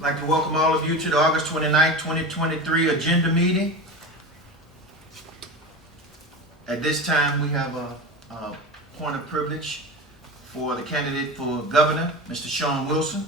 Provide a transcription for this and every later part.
I'd like to welcome all of you to the August 29th, 2023 agenda meeting. At this time, we have a point of privilege for the candidate for governor, Mr. Sean Wilson.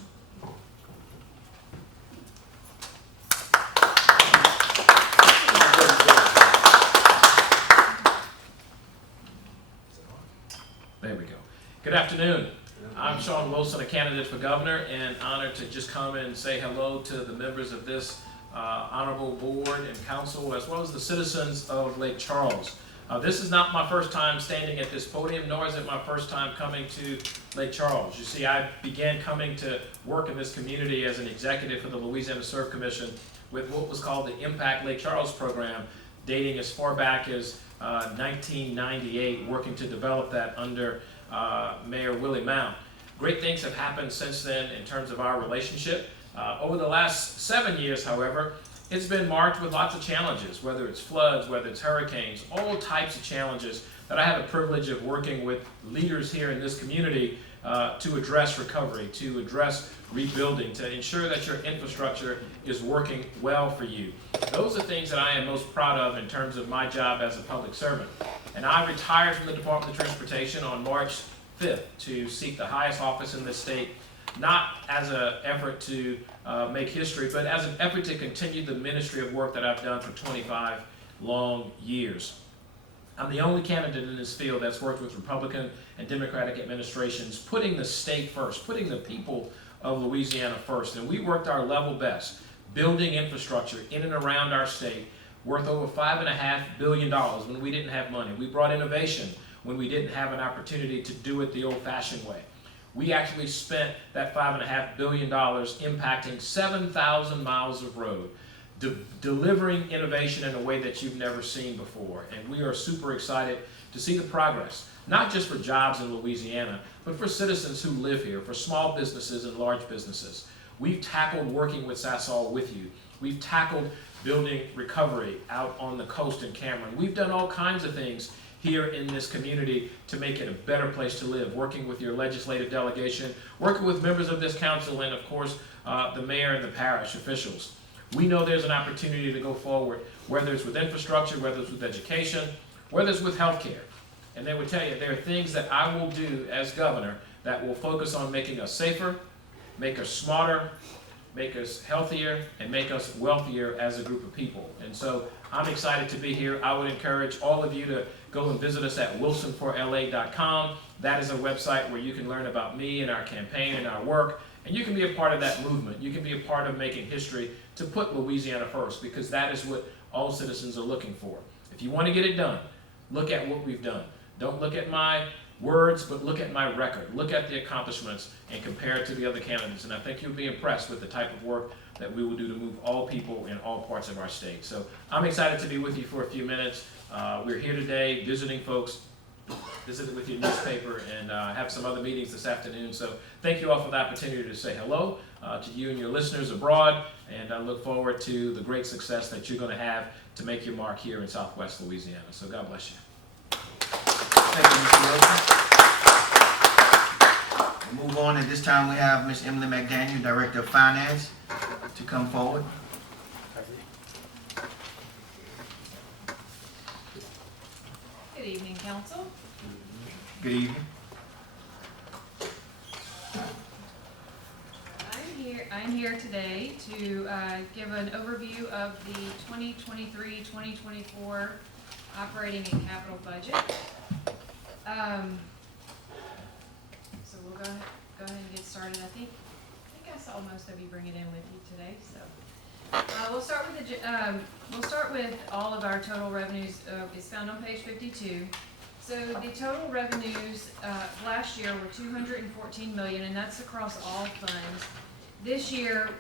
There we go. Good afternoon. I'm Sean Wilson, a candidate for governor, and honored to just come and say hello to the members of this honorable board and council, as well as the citizens of Lake Charles. This is not my first time standing at this podium, nor is it my first time coming to Lake Charles. You see, I began coming to work in this community as an executive for the Louisiana Surf Commission with what was called the Impact Lake Charles program, dating as far back as 1998, working to develop that under Mayor Willie Mount. Great things have happened since then in terms of our relationship. Over the last 7 years, however, it's been marked with lots of challenges, whether it's floods, whether it's hurricanes, all types of challenges that I have the privilege of working with leaders here in this community to address recovery, to address rebuilding, to ensure that your infrastructure is working well for you. Those are things that I am most proud of in terms of my job as a public servant. And I retired from the Department of Transportation on March 5th to seek the highest office in this state, not as an effort to make history, but as an effort to continue the ministry of work that I've done for 25 long years. I'm the only candidate in this field that's worked with Republican and Democratic administrations, putting the state first, putting the people of Louisiana first. And we worked our level best, building infrastructure in and around our state, worth over $5.5 billion when we didn't have money. We brought innovation when we didn't have an opportunity to do it the old-fashioned way. We actually spent that $5.5 billion impacting 7,000 miles of road, delivering innovation in a way that you've never seen before. And we are super excited to see the progress, not just for jobs in Louisiana, but for citizens who live here, for small businesses and large businesses. We've tackled working with Sasol with you. We've tackled building recovery out on the coast in Cameron. We've done all kinds of things here in this community to make it a better place to live, working with your legislative delegation, working with members of this council, and of course, the mayor and the parish officials. We know there's an opportunity to go forward, whether it's with infrastructure, whether it's with education, whether it's with healthcare. And they would tell you there are things that I will do as governor that will focus on making us safer, make us smarter, make us healthier, and make us wealthier as a group of people. And so I'm excited to be here. I would encourage all of you to go and visit us at wilsonforla.com. That is a website where you can learn about me and our campaign and our work, and you can be a part of that movement. You can be a part of making history to put Louisiana first, because that is what all citizens are looking for. If you want to get it done, look at what we've done. Don't look at my words, but look at my record. Look at the accomplishments and compare it to the other candidates, and I think you'll be impressed with the type of work that we will do to move all people in all parts of our state. So I'm excited to be with you for a few minutes. We're here today visiting folks, visited with your newspaper, and have some other meetings this afternoon. So thank you all for the opportunity to say hello to you and your listeners abroad, and I look forward to the great success that you're going to have to make your mark here in Southwest Louisiana. So God bless you. Thank you, Mr. Wilson. We'll move on. At this time, we have Ms. Emily McDaniel, Director of Finance, to come forward. Good evening, Council. Good evening. I'm here today to give an overview of the 2023-2024 operating and capital budget. So we'll go ahead and get started. I think I saw most of you bring it in with you today. So we'll start with all of our total revenues. It's found on page 52. So the total revenues, last year were 214 million, and that's across all funds. This year,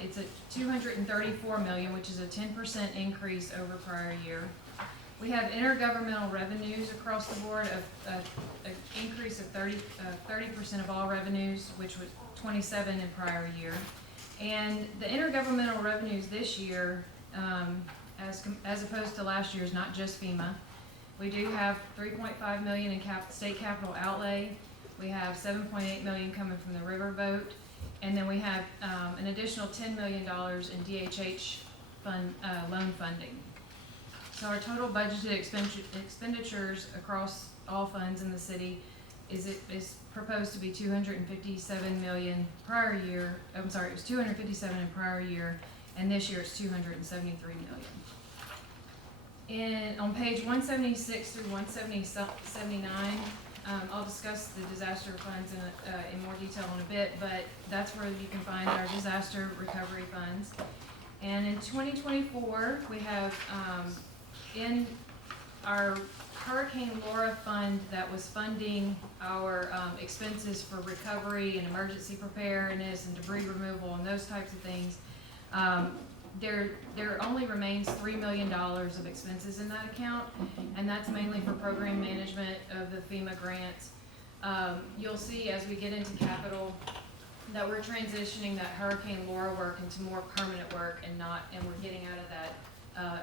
it's at 234 million, which is a 10% increase over prior year. We have intergovernmental revenues across the board of an increase of 30% of all revenues, which was 27 in prior year. And the intergovernmental revenues this year, as opposed to last year's, not just FEMA. We do have 3.5 million in state capital outlay. We have 7.8 million coming from the riverboat. And then we have an additional $10 million in DHH fund, loan funding. So our total budgeted expenditures across all funds in the city is proposed to be 257 million prior year. I'm sorry, it was 257 in prior year, and this year it's 273 million. And on page 176 through 179, I'll discuss the disaster funds in more detail in a bit, but that's where you can find our disaster recovery funds. And in 2024, we have in our Hurricane Laura fund that was funding our expenses for recovery and emergency preparedness and debris removal and those types of things. There only remains $3 million of expenses in that account, and that's mainly for program management of the FEMA grants. You'll see as we get into capital that we're transitioning that Hurricane Laura work into more permanent work and we're getting out of that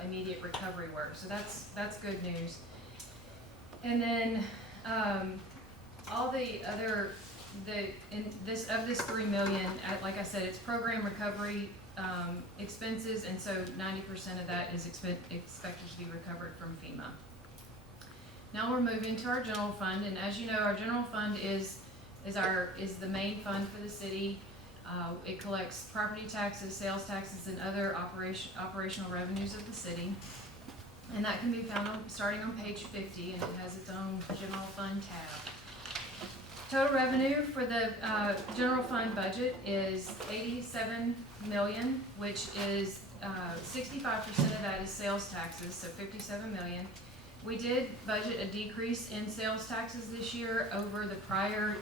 immediate recovery work. So that's good news. And then all the other this 3 million, like I said, it's program recovery expenses, and so 90% of that is expected to be recovered from FEMA. Now we're moving to our general fund, and as you know, our general fund is the main fund for the city. It collects property taxes, sales taxes, and other operational revenues of the city. And that can be found starting on page 50, and it has its own general fund tab. Total revenue for the general fund budget is 87 million, which is 65% of that is sales taxes, so 57 million. We did budget a decrease in sales taxes this year over the prior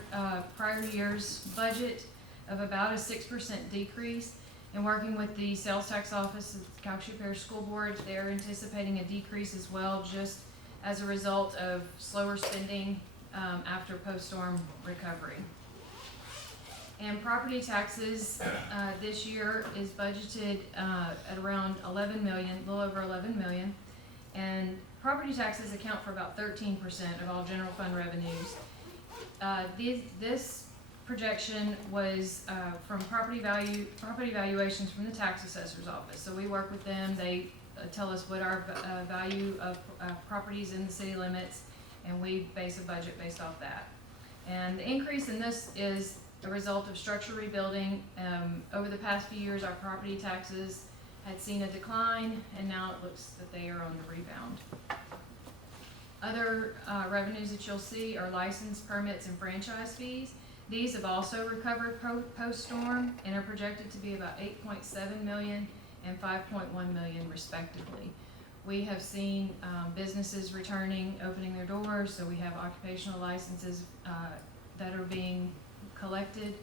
year's budget of about a 6% decrease. And working with the sales tax office of the Calcasieu Parish School Board, they're anticipating a decrease as well, just as a result of slower spending after post-storm recovery. And property taxes this year is budgeted at around 11 million, a little over 11 million. And property taxes account for about 13% of all general fund revenues. This projection was from property valuations from the tax assessor's office. So we work with them. They tell us what our value of properties in the city limits, and we base a budget based off that. And the increase in this is a result of structure rebuilding. Over the past few years, our property taxes had seen a decline, and now it looks that they are on the rebound. Other revenues that you'll see are license, permits, and franchise fees. These have also recovered post-storm and are projected to be about 8.7 million and 5.1 million respectively. We have seen businesses returning, opening their doors, so we have occupational licenses that are being collected.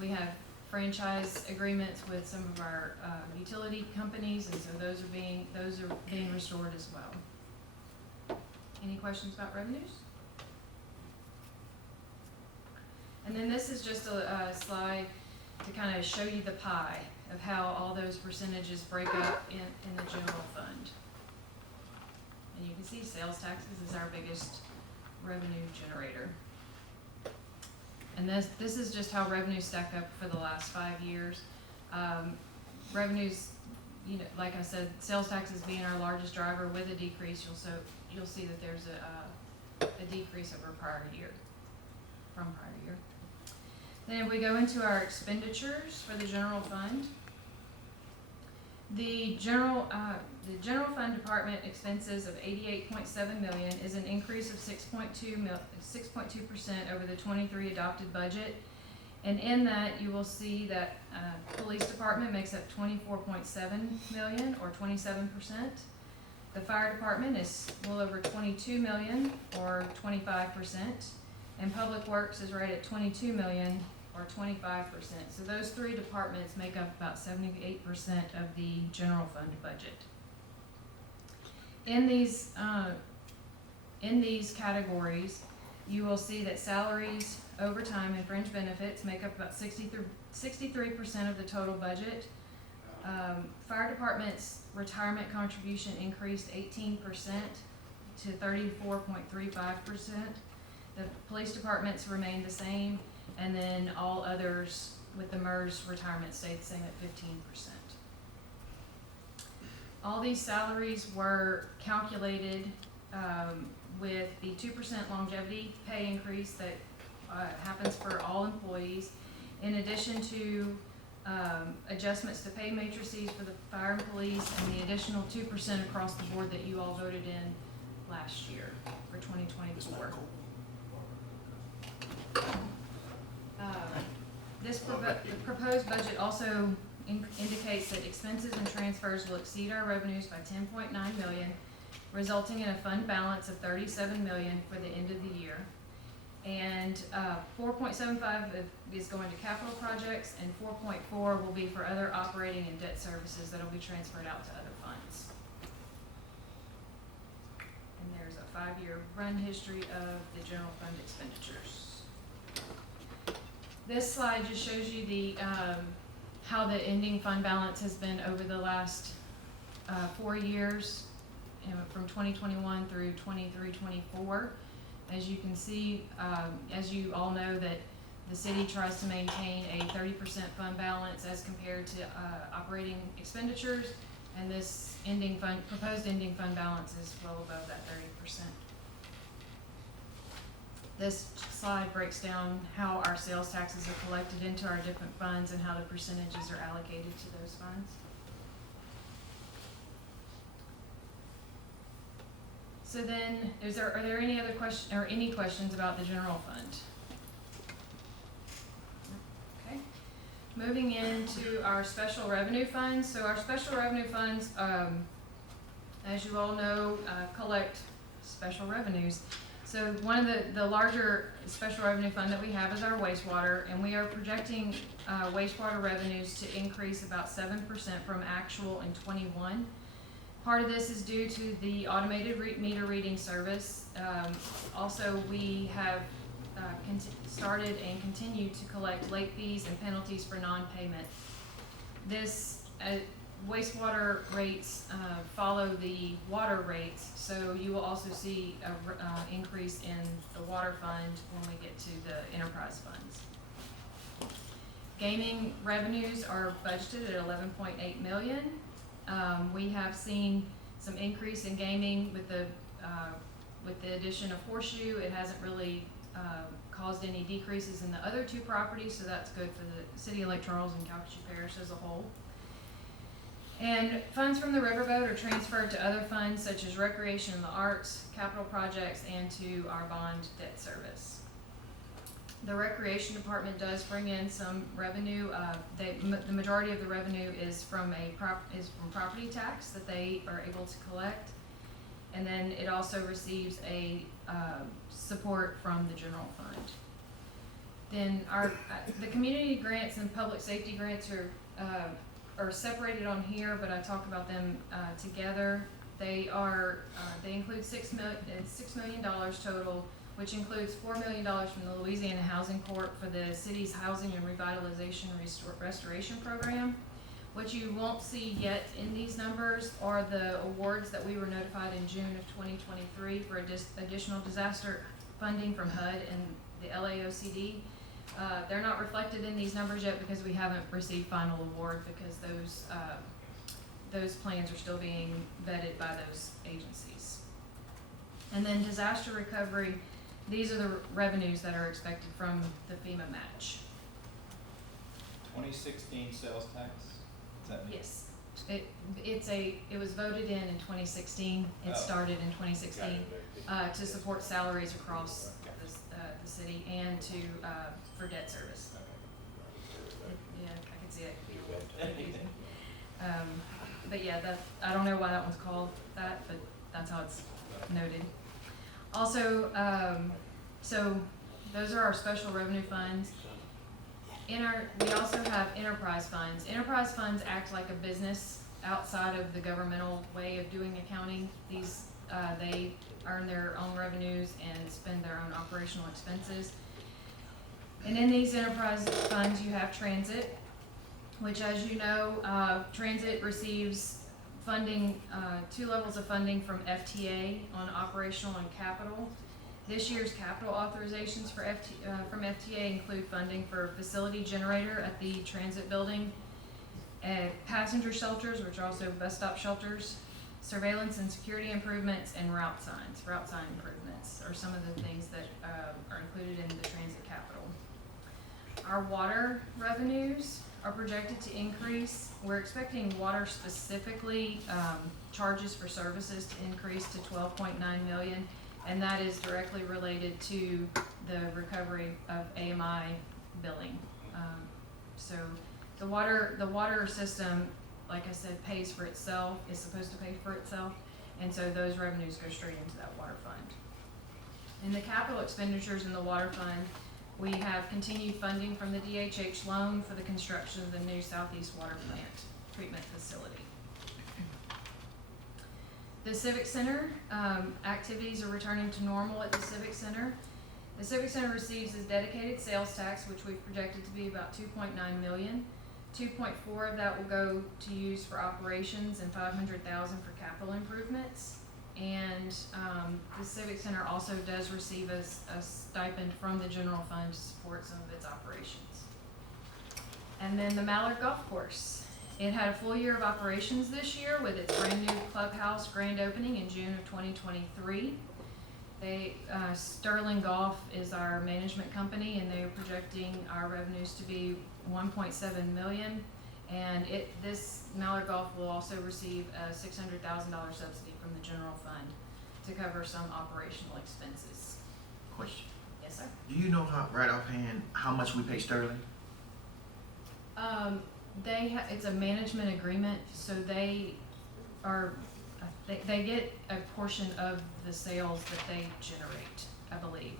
We have franchise agreements with some of our utility companies, and so those are being restored as well. Any questions about revenues? And then this is just a slide to kind of show you the pie of how all those percentages break up in the general fund. And you can see sales taxes is our biggest revenue generator. And this is just how revenues stack up for the last 5 years. Revenues, like I said, sales taxes being our largest driver with a decrease, you'll see that there's a decrease over from prior year. Then if we go into our expenditures for the general fund, the general fund department expenses of 88.7 million is an increase of 6.2% over the 23 adopted budget. And in that, you will see that police department makes up 24.7 million or 27%. The fire department is a little over 22 million, or 25%, and public works is right at 22 million, or 25%. So those three departments make up about 78% of the general fund budget. In these categories, you will see that salaries, overtime, and fringe benefits make up about 63% of the total budget. Fire department's retirement contribution increased 18% to 34.35%. The police departments remained the same, and then all others with the MERS retirement stayed the same at 15%. All these salaries were calculated with the 2% longevity pay increase that happens for all employees, in addition to adjustments to pay matrices for the fire and police, and the additional 2% across the board that you all voted in last year for 2024. The proposed budget also indicates that expenses and transfers will exceed our revenues by 10.9 million, resulting in a fund balance of 37 million for the end of the year. And 4.75 is going to capital projects, and 4.4 will be for other operating and debt services that will be transferred out to other funds. And there's a 5-year run history of the general fund expenditures. This slide just shows you the how the ending fund balance has been over the last 4 years, from 2021 through 23-24. As you can see, as you all know, that the city tries to maintain a 30% fund balance as compared to operating expenditures, and this proposed ending fund balance is well above that 30%. This slide breaks down how our sales taxes are collected into our different funds and how the percentages are allocated to those funds. So then, are there any other questions about the general fund? Okay. Moving into our special revenue funds. So our special revenue funds, as you all know, collect special revenues. So one of the larger special revenue fund that we have is our wastewater, and we are projecting wastewater revenues to increase about 7% from actual in 21. Part of this is due to the automated meter reading service. Also, we have started and continue to collect late fees and penalties for non-payment. This wastewater rates follow the water rates, so you will also see an increase in the water fund when we get to the enterprise funds. Gaming revenues are budgeted at 11.8 million. We have seen some increase in gaming with the addition of Horseshoe. It hasn't really caused any decreases in the other two properties, so that's good for the city of Lake Charles and Calcasieu Parish as a whole. And funds from the riverboat are transferred to other funds such as recreation and the arts, capital projects, and to our bond debt service. The recreation department does bring in some revenue. The majority of the revenue is from property tax that they are able to collect, and then it also receives a support from the general fund. Then the community grants and public safety grants are separated on here, but I talk about them together. They include $6 million total, which includes $4 million from the Louisiana Housing Corp for the city's housing and revitalization restoration program. What you won't see yet in these numbers are the awards that we were notified in June of 2023 for additional disaster funding from HUD and the LAOCD. They're not reflected in these numbers yet because we haven't received final award, because those plans are still being vetted by those agencies. And then disaster recovery, these are the revenues that are expected from the FEMA match. 2016 sales tax? Is that me? Yes, it was voted in 2016. It started in 2016 to support salaries across the city and for debt service. Yeah, I can see it. but yeah, I don't know why that one's called that, but that's how it's noted. Also, so those are our special revenue funds. We also have enterprise funds. Enterprise funds act like a business outside of the governmental way of doing accounting. These, they earn their own revenues and spend their own operational expenses. And in these enterprise funds, you have transit, which, as you know, transit receives funding, 2 levels of funding from FTA on operational and capital. This year's capital authorizations for from FTA include funding for facility generator at the transit building, passenger shelters, which are also bus stop shelters, surveillance and security improvements, and route signs. Route sign improvements are some of the things that are included in the transit capital. Our water revenues are projected to increase. We're expecting water specifically, charges for services to increase to 12.9 million, and that is directly related to the recovery of AMI billing. So the water system, like I said, pays for itself, is supposed to pay for itself, and so those revenues go straight into that water fund. In the capital expenditures in the water fund, we have continued funding from the DHH loan for the construction of the new Southeast Water Plant treatment facility. The Civic Center, activities are returning to normal at the Civic Center. The Civic Center receives its dedicated sales tax, which we've projected to be about 2.9 million. 2.4 of that will go to use for operations and 500,000 for capital improvements. And the Civic Center also does receive a stipend from the general fund to support some of its operations. And then the Mallard Golf Course. It had a full year of operations this year with its brand new clubhouse grand opening in June of 2023. Sterling Golf is our management company, and they're projecting our revenues to be 1.7 million. And this Mallard Golf will also receive a $600,000 subsidy from the general fund to cover some operational expenses. Question. Yes, sir. Do you know right offhand how much we pay Sterling? It's a management agreement, so they get a portion of the sales that they generate, I believe.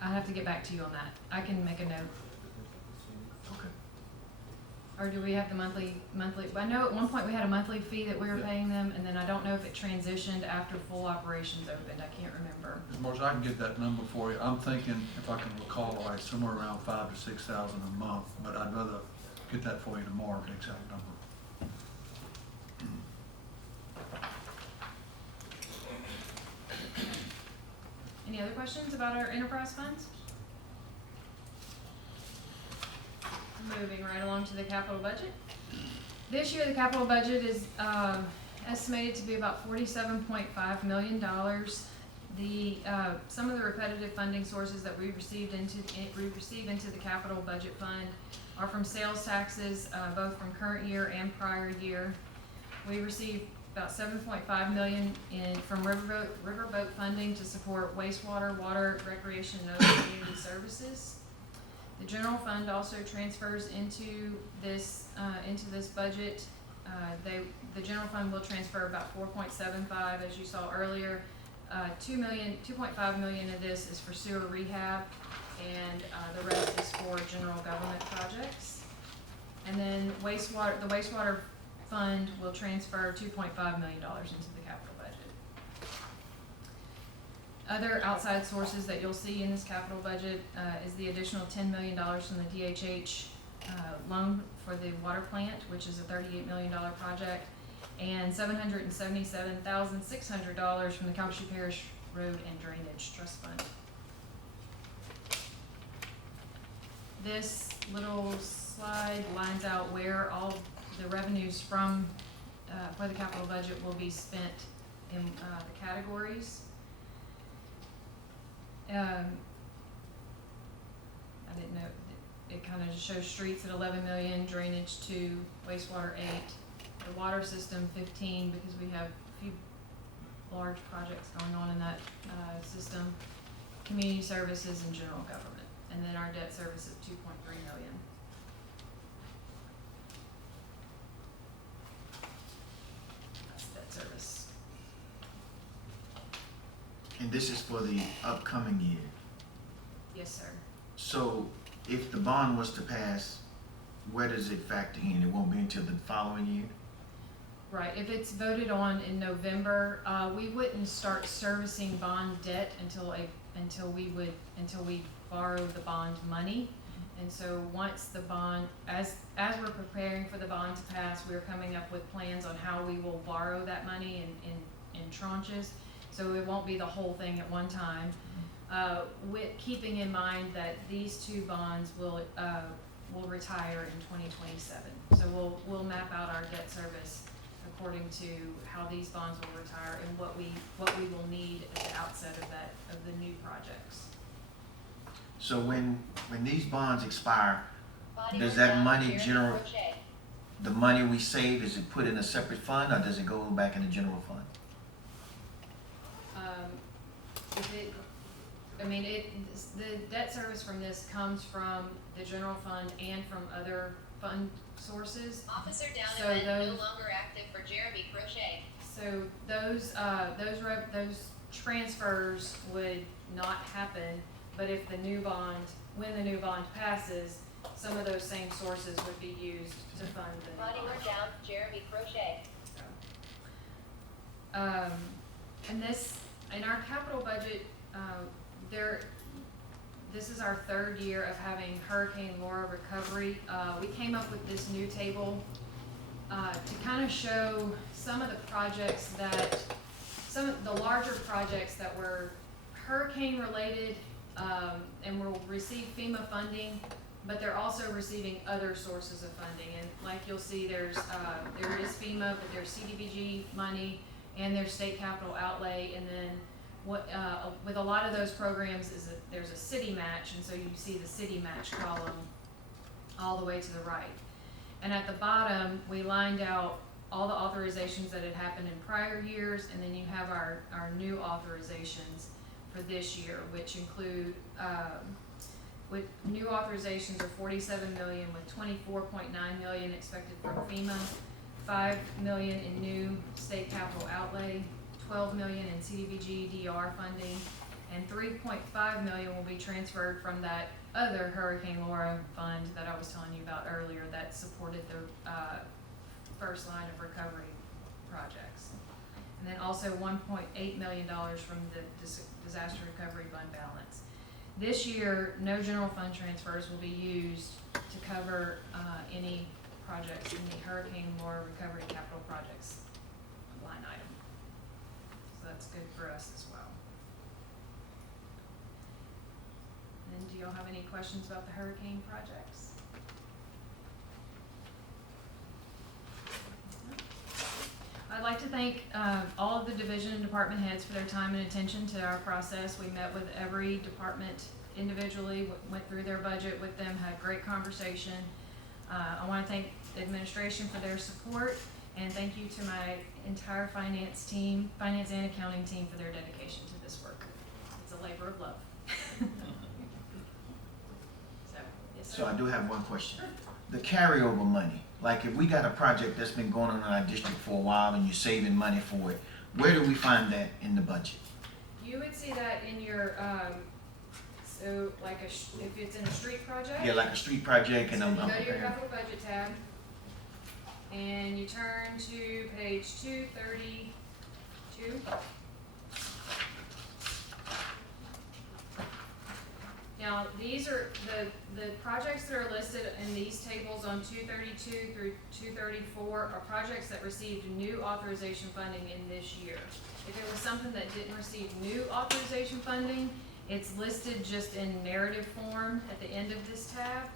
I'll have to get back to you on that. I can make a note. Okay. Or do we have the monthly, I know at one point we had a monthly fee that we were paying them, and then I don't know if it transitioned after full operations opened. I can't remember. As much as I can get that number for you, I'm thinking, if I can recall, like somewhere around 5,000 to 6,000 a month, but I'd rather get that for you tomorrow, the exact number. Any other questions about our enterprise funds? Moving right along to the capital budget. This year, the capital budget is estimated to be about $47.5 million. Some of the repetitive funding sources that we receive into the capital budget fund are from sales taxes, both from current year and prior year. We received about $7.5 million from riverboat funding to support wastewater, water, recreation, and other community services. The general fund also transfers into this budget. The general fund will transfer about 4.75, as you saw earlier. 2.5 million of this is for sewer rehab, and the rest is for general government projects. And then the wastewater fund will transfer $2.5 million into the capital budget. Other outside sources that you'll see in this capital budget is the additional $10 million from the DHH loan for the water plant, which is a $38 million project, and $777,600 from the Calcasieu Parish Road and Drainage Trust Fund. This little slide lines out where all the revenues from for the capital budget will be spent in the categories. I didn't know, it kind of just shows streets at 11 million, drainage 2, wastewater 8, the water system 15, because we have a few large projects going on in that system, community services, and general government, and then our debt service of 2.3 million. this is for the upcoming year. Yes, sir. So if the bond was to pass, where does it factor in? It won't be until the following year? Right, if it's voted on in November, we wouldn't start servicing bond debt until we borrow the bond money. And so once the bond, as we're preparing for the bond to pass, we're coming up with plans on how we will borrow that money in tranches. So it won't be the whole thing at one time. With keeping in mind that these two bonds will retire in 2027. So we'll map out our debt service according to how these bonds will retire and what we will need at the outset of the new projects. So when these bonds expire, does that money the money we save, is it put in a separate fund or does it go back in the general fund? The debt service from this comes from the general fund and from other fund sources. Officer down So event no those- longer active for Jeremy Crochet. So those transfers would not happen, but if when the new bond passes, some of those same sources would be used to fund the new Body bond. we're down, Jeremy Crochet. And this, in our capital budget, this is our third year of having Hurricane Laura recovery. We came up with this new table to kind of show some of the projects some of the larger projects that were hurricane related, and will receive FEMA funding, but they're also receiving other sources of funding. And like you'll see, there is FEMA, but there's CDBG money and there's state capital outlay. And then with a lot of those programs there's a city match, and so you see the city match column all the way to the right. And at the bottom, we lined out all the authorizations that had happened in prior years, and then you have our new authorizations for this year, which include, with new authorizations of $47 million, with $24.9 million expected from FEMA, $5 million in new state capital outlay, $12 million in CDBG DR funding, and $3.5 million will be transferred from that other Hurricane Laura fund that I was telling you about earlier that supported the first line of recovery projects. And then also $1.8 million from the disaster recovery fund balance. This year, no general fund transfers will be used to cover any projects in the Hurricane Laura recovery capital projects line item. So that's good for us as well. And do y'all have any questions about the hurricane projects? I'd like to thank all of the division and department heads for their time and attention to our process. We met with every department individually, went through their budget with them, had great conversation. I want to thank the administration for their support, and thank you to my entire finance and accounting team for their dedication to this work. It's a labor of love. Yes, sir. So I do have one question. The carryover money, like if we got a project that's been going on in our district for a while and you're saving money for it, where do we find that in the budget? You would see that in your, so like if it's in a street project. Yeah, like a street project and So I'm you go to your preparing. capital budget tab, and you turn to page 232. Now, these are the projects that are listed in these tables on 232 through 234 are projects that received new authorization funding in this year. If it was something that didn't receive new authorization funding, it's listed just in narrative form at the end of this tab,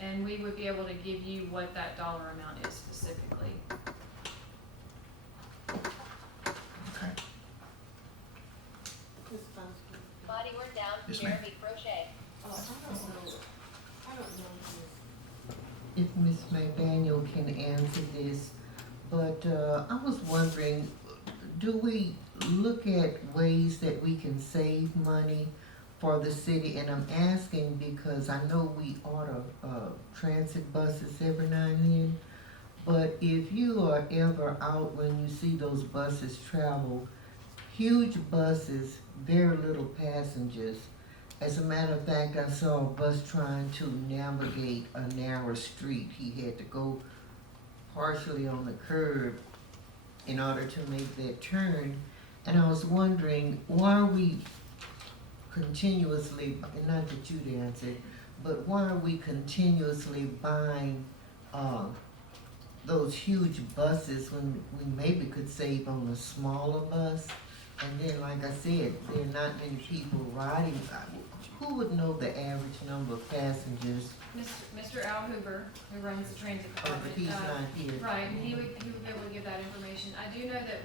and we would be able to give you what that dollar amount is specifically. Okay. Body we're down, Yes, ma'am. Jeremy Crochet. I don't know if Ms. McDaniel can answer this, but I was wondering, do we look at ways that we can save money for the city? And I'm asking because I know we order transit buses every now and then, but if you are ever out when you see those buses travel, huge buses, very little passengers. As a matter of fact, I saw a bus trying to navigate a narrow street. He had to go partially on the curb in order to make that turn. And I was wondering, why are we continuously, and not that you'd answer it, but why are we continuously buying those huge buses when we maybe could save on a smaller bus? And then, like I said, there are not many people riding. Who would know the average number of passengers? Mr. Al Hoover, who runs the transit Oh, department. but he's not here. Right, and he would be able to give that information. I do know that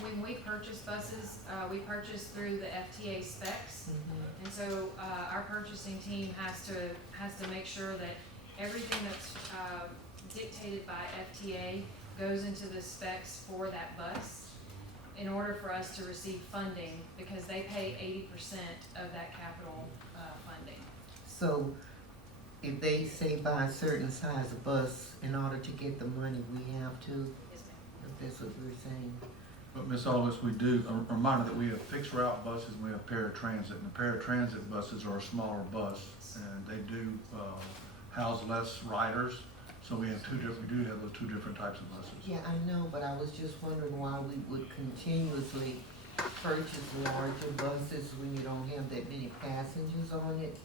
when we purchase buses, we purchase through the FTA specs. Mhm. And so, our purchasing team has to make sure that everything that's, dictated by FTA goes into the specs for that bus in order for us to receive funding, because they pay 80% of that capital, funding. So if they say buy a certain size of bus, in order to get the money, we have to, Yes, ma'am. if that's what we're saying. But Ms. Aldis, we do, a reminder that we have fixed route buses and we have paratransit. And the paratransit buses are a smaller bus and they do, house less riders. So we have we do have those two different types of buses. Yeah, I know, but I was just wondering why we would continuously purchase larger buses when you don't have that many passengers on it.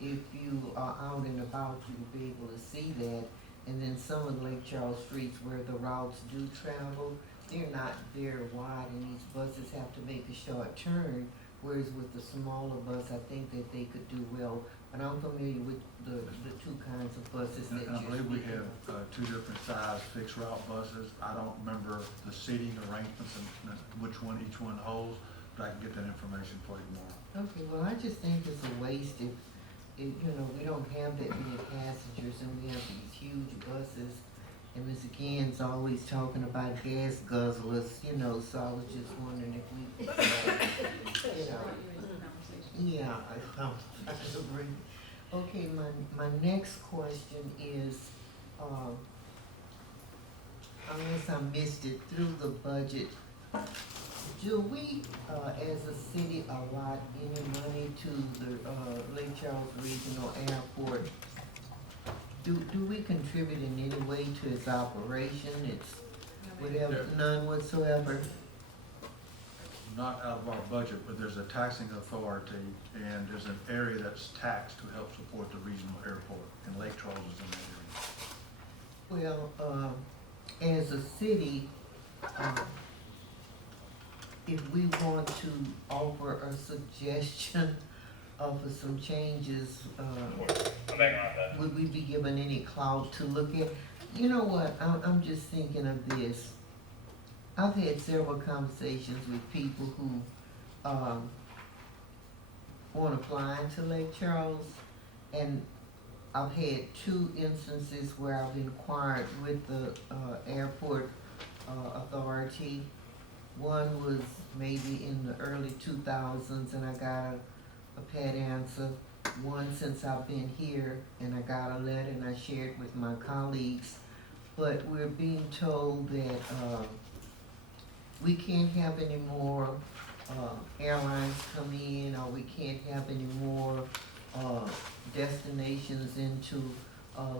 If you are out and about, you'll be able to see that. And then some of the Lake Charles streets where the routes do travel, they're not very wide and these buses have to make a short turn. Whereas with the smaller bus, I think that they could do well. But I'm familiar with the two kinds of buses that And I you're believe we speaking have, two different size fixed route buses. I don't remember the seating arrangements and which one each one holds, but I can get that information for you tomorrow. Okay, well, I just think it's a waste if, you know, we don't have that many passengers and we have these huge buses. And Ms. Gann's always talking about gas guzzlers, you know, so I was just wondering if we, you know. Yeah, I agree. Okay, my next question is, unless I missed it, through the budget, do we, as a city, allot any money to the, Lake Charles Regional Airport? Do we contribute in any way to its operation, its whatever, none whatsoever? Not out of our budget, but there's a taxing authority and there's an area that's taxed to help support the regional airport, and Lake Charles is in that area. Well, as a city, if we want to offer a suggestion for some changes, would we be given any clout to look at? You know what, I'm just thinking of this. I've had several conversations with people who, wanna fly into Lake Charles, and I've had two instances where I've inquired with the, airport, authority. One was maybe in the early 2000s and I got a pat answer. One since I've been here and I got a letter and I shared with my colleagues. But we're being told that, we can't have any more, airlines come in, or we can't have any more, destinations into,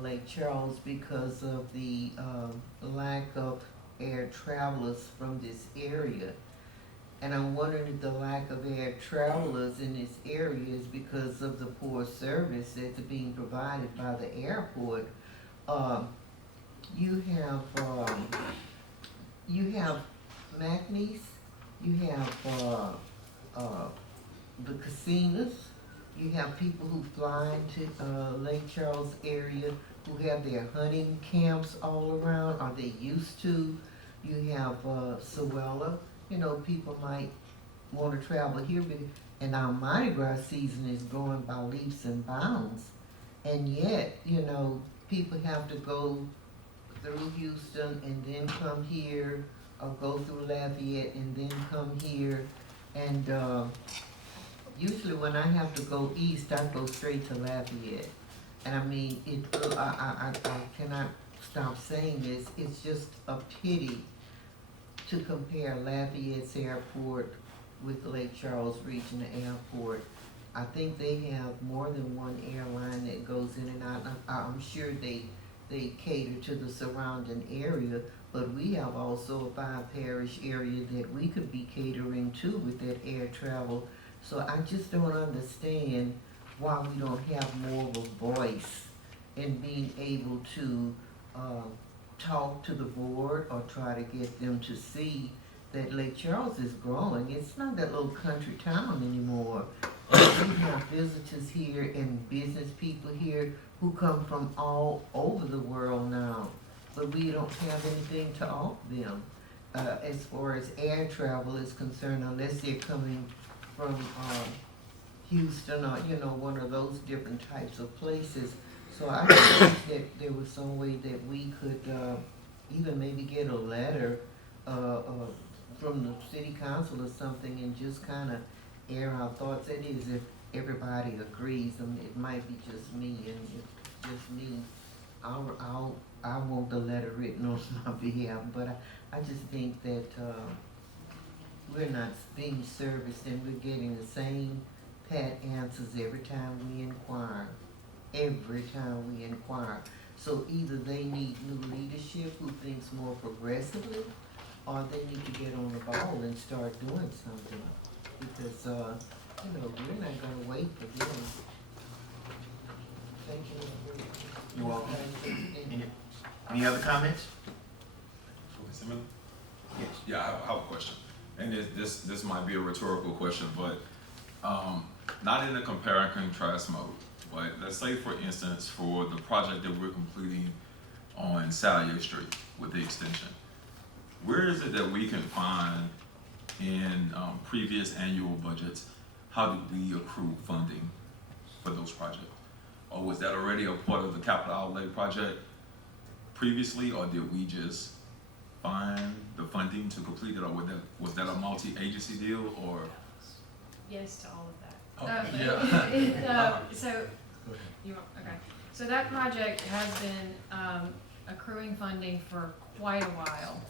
Lake Charles because of the, lack of air travelers from this area. And I'm wondering if the lack of air travelers in this area is because of the poor service that's being provided by the airport. You have McNeese, you have, the casinos, you have people who fly into, Lake Charles area who have their hunting camps all around, or they used to. You have, Sewella, you know, people might wanna travel here, and our Mardi Gras season is going by leaps and bounds. And yet, you know, people have to go through Houston and then come here, or go through Lafayette and then come here. And, usually when I have to go east, I go straight to Lafayette. And I mean, I cannot stop saying this, it's just a pity to compare Lafayette's airport with Lake Charles Regional Airport. I think they have more than one airline that goes in and out. I'm sure they cater to the surrounding area, but we have also a 5 parish area that we could be catering to with that air travel. So I just don't understand why we don't have more of a voice in being able to talk to the board or try to get them to see that Lake Charles is growing. It's not that little country town anymore. We have visitors here and business people here who come from all over the world now, but we don't have anything to offer them as far as air travel is concerned, unless they're coming from Houston or, you know, one of those different types of places. So I wish that there was some way that we could even maybe get a letter from the city council or something and just kind of air our thoughts. It is if everybody agrees, and it might be just me, and if it's just me, I want the letter written on my behalf, but I just think that we're not being serviced and we're getting the same pat answers every time we inquire. Every time we inquire. So either they need new leadership who thinks more progressively, or they need to get on the ball and start doing something. Because, you know, we're not gonna wait for them. Thank you. You're welcome. Any other comments? Yes. Yeah, I have a question, and this might be a rhetorical question, but not in a compare and contrast mode. But let's say, for instance, for the project that we're completing on Sallier Street with the extension, where is it that we can find in previous annual budgets, how did we accrue funding for those projects? Or was that already a part of the capital outlay project previously, or did we just find the funding to complete it, or was that a multi-agency deal, or? Yes to all of that. Yeah. So, okay. So that project has been accruing funding for quite a while.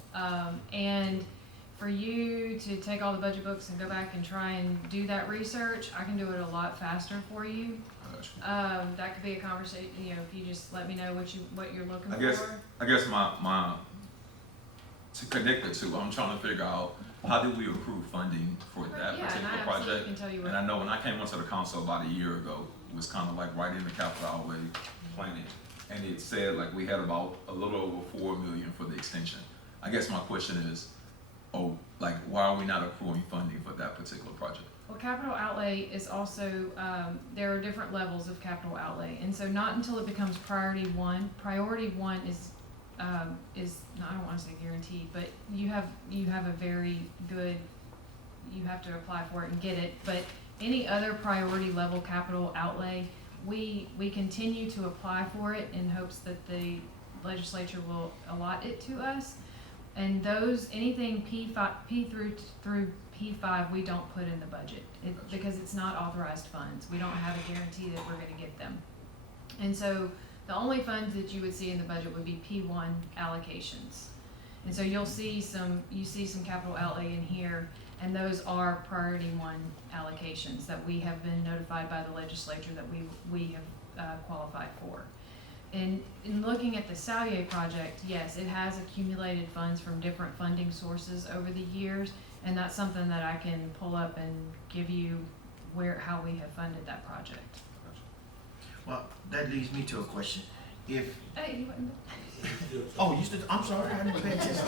And for you to take all the budget books and go back and try and do that research, I can do it a lot faster for you. That could be a conversation, you know, if you just let me know what you're looking for. I guess my to connect the two, I'm trying to figure out how did we accrue funding for that Yeah, and I particular absolutely project? can tell you And I know when I came onto the council about a year ago, it was kind of like right in the capital outlay planning. And it said like we had about a little over 4 million for the extension. I guess my question is, why are we not accruing funding for that particular project? Well, capital outlay is also, there are different levels of capital outlay, and so not until it becomes priority one. Priority one is I don't want to say guaranteed, but you have a very good, you have to apply for it and get it, but any other priority level capital outlay, we continue to apply for it in hopes that the legislature will allot it to us. And those, anything P through P5, we don't put in the budget because it's not authorized funds. We don't have a guarantee that we're gonna get them. And so the only funds that you would see in the budget would be P1 allocations. And so you see some capital outlay in here, and those are priority one allocations that we have been notified by the legislature that we have qualified for. In looking at the Sallier project, yes, it has accumulated funds from different funding sources over the years, and that's something that I can pull up and give you how we have funded that project. Well, that leads me to a question. If, Hey, you wouldn't- I'm sorry, I didn't pay attention.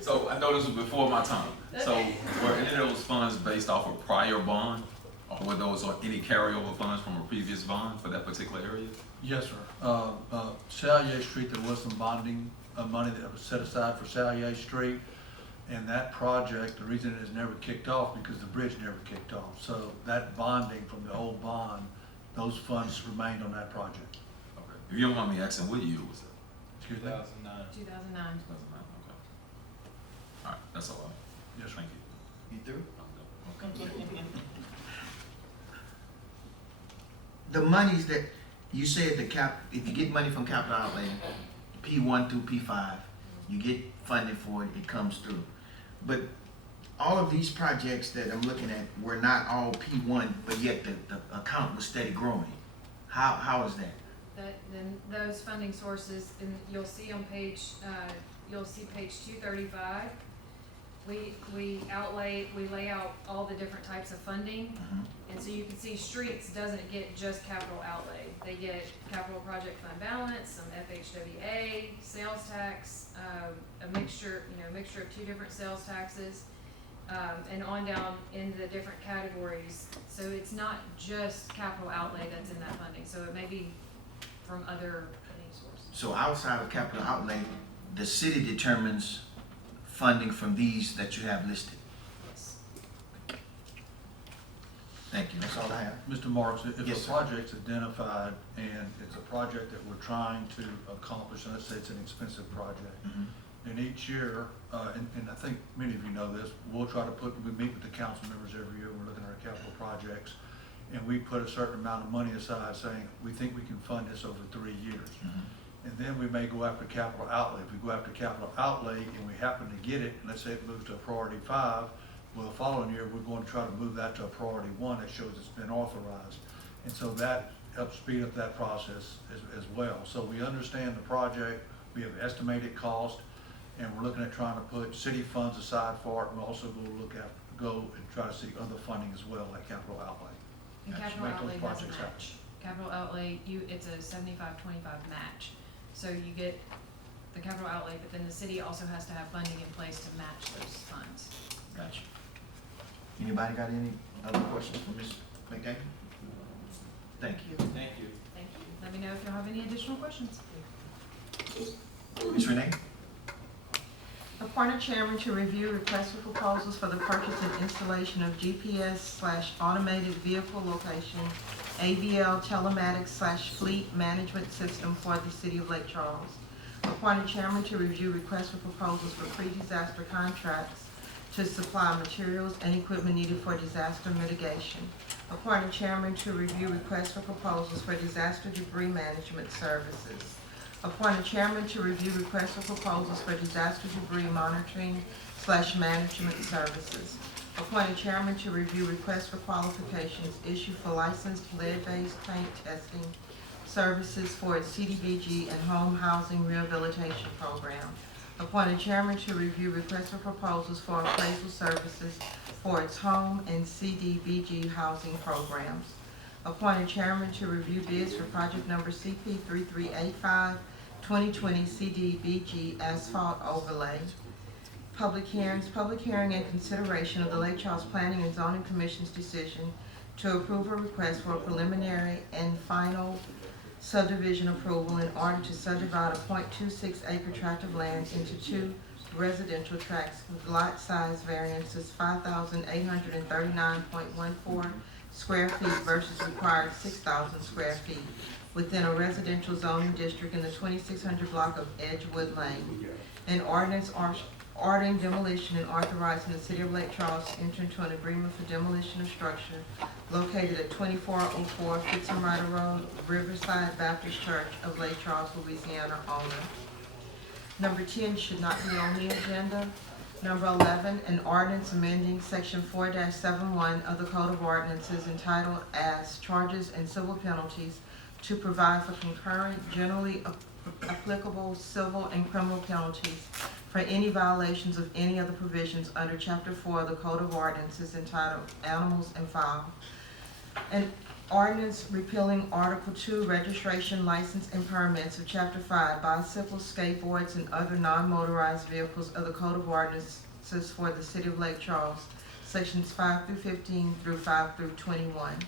So I know this was before my time. So were any of those funds based off of prior bond? Or were those any carryover funds from a previous bond for that particular area? Yes, sir. Sallier Street, there was some bonding money that was set aside for Sallier Street. And that project, the reason it has never kicked off, because the bridge never kicked off. So that bonding from the old bond, those funds remained on that project. Okay. If you don't mind me asking, what year was that? Excuse me? 2009. 2009. 2009, okay. All right, that's all. Yes, sir. Thank you. You through? Okay. The monies that, you said if you get money from capital outlay, P1 through P5, you get funding for it, it comes through. But all of these projects that I'm looking at were not all P1, but yet the account was steady growing. How is that? Then those funding sources, and you'll see on page, you'll see page 235. We lay out all the different types of funding. And so you can see streets doesn't get just capital outlay. They get capital project fund balance, some FHWA, sales tax, a mixture of two different sales taxes, and on down in the different categories. So it's not just capital outlay that's in that funding. So it may be from other funding sources. So outside of capital outlay, the city determines funding from these that you have listed. Yes. Thank you, that's all I have. Mr. Marks, if Yes, a sir. project's identified and it's a project that we're trying to accomplish, and let's say it's an expensive project, and each year, and I think many of you know this, we meet with the council members every year, we're looking at our capital projects, and we put a certain amount of money aside saying, we think we can fund this over 3 years. And then we may go after capital outlay. If we go after capital outlay and we happen to get it, and let's say it moves to a priority 5, well, the following year, we're going to try to move that to a priority 1 that shows it's been authorized. And so that helps speed up that process as well. So we understand the project, we have estimated cost, and we're looking at trying to put city funds aside for it, and we'll also go and try to seek other funding as well, like capital outlay. And to capital make those outlay has a projects happen. match. Capital outlay, it's a 75-25 match. So you get the capital outlay, but then the city also has to have funding in place to match those funds. Gotcha. Anybody got any other questions for Ms. McDaniel? Thank you. Thank you. Thank you. Let me know if you'll have any additional questions. Ms. Renee? Appoint a chairman to review requests for proposals for the purchase and installation of GPS/automated vehicle location, AVL telematics/fleet management system for the city of Lake Charles. Appoint a chairman to review requests for proposals for pre-disaster contracts to supply materials and equipment needed for disaster mitigation. Appoint a chairman to review requests for proposals for disaster debris management services. Appoint a chairman to review requests for proposals for disaster debris monitoring/management services. Appoint a chairman to review requests for qualifications issued for licensed lead-based paint testing services for its CDBG and home housing rehabilitation program. Appoint a chairman to review requests for proposals for appraisal services for its home and CDBG housing programs. Appoint a chairman to review bids for project number CP 3385, 2020 CDBG asphalt overlay. Public hearing and consideration of the Lake Charles Planning and Zoning Commission's decision to approve a request for a preliminary and final subdivision approval in order to subdivide a .26 acre tract of land into 2 residential tracts with lot size variances 5,839.14 square feet versus required 6,000 square feet within a residential zoning district in the 2600 block of Edgewood Lane. An ordinance ordering demolition and authorizing the city of Lake Charles to enter into an agreement for demolition of structure located at 2404 Fitzroy Road, Riverside Baptist Church of Lake Charles, Louisiana, owner. Number 10 should not be on the agenda. Number 11, an ordinance amending section 4-71 of the Code of Ordinances entitled as Charges and Civil Penalties to provide for concurrent, generally applicable civil and criminal penalties for any violations of any of the provisions under Chapter 4 of the Code of Ordinances entitled Animals and Fowl. An ordinance repealing Article 2, Registration, License, and Permits of Chapter 5, Bicycles, Skateboards, and Other Non-Motorized Vehicles of the Code of Ordinances for the City of Lake Charles, Sections 5 through 15 through 5 through 21.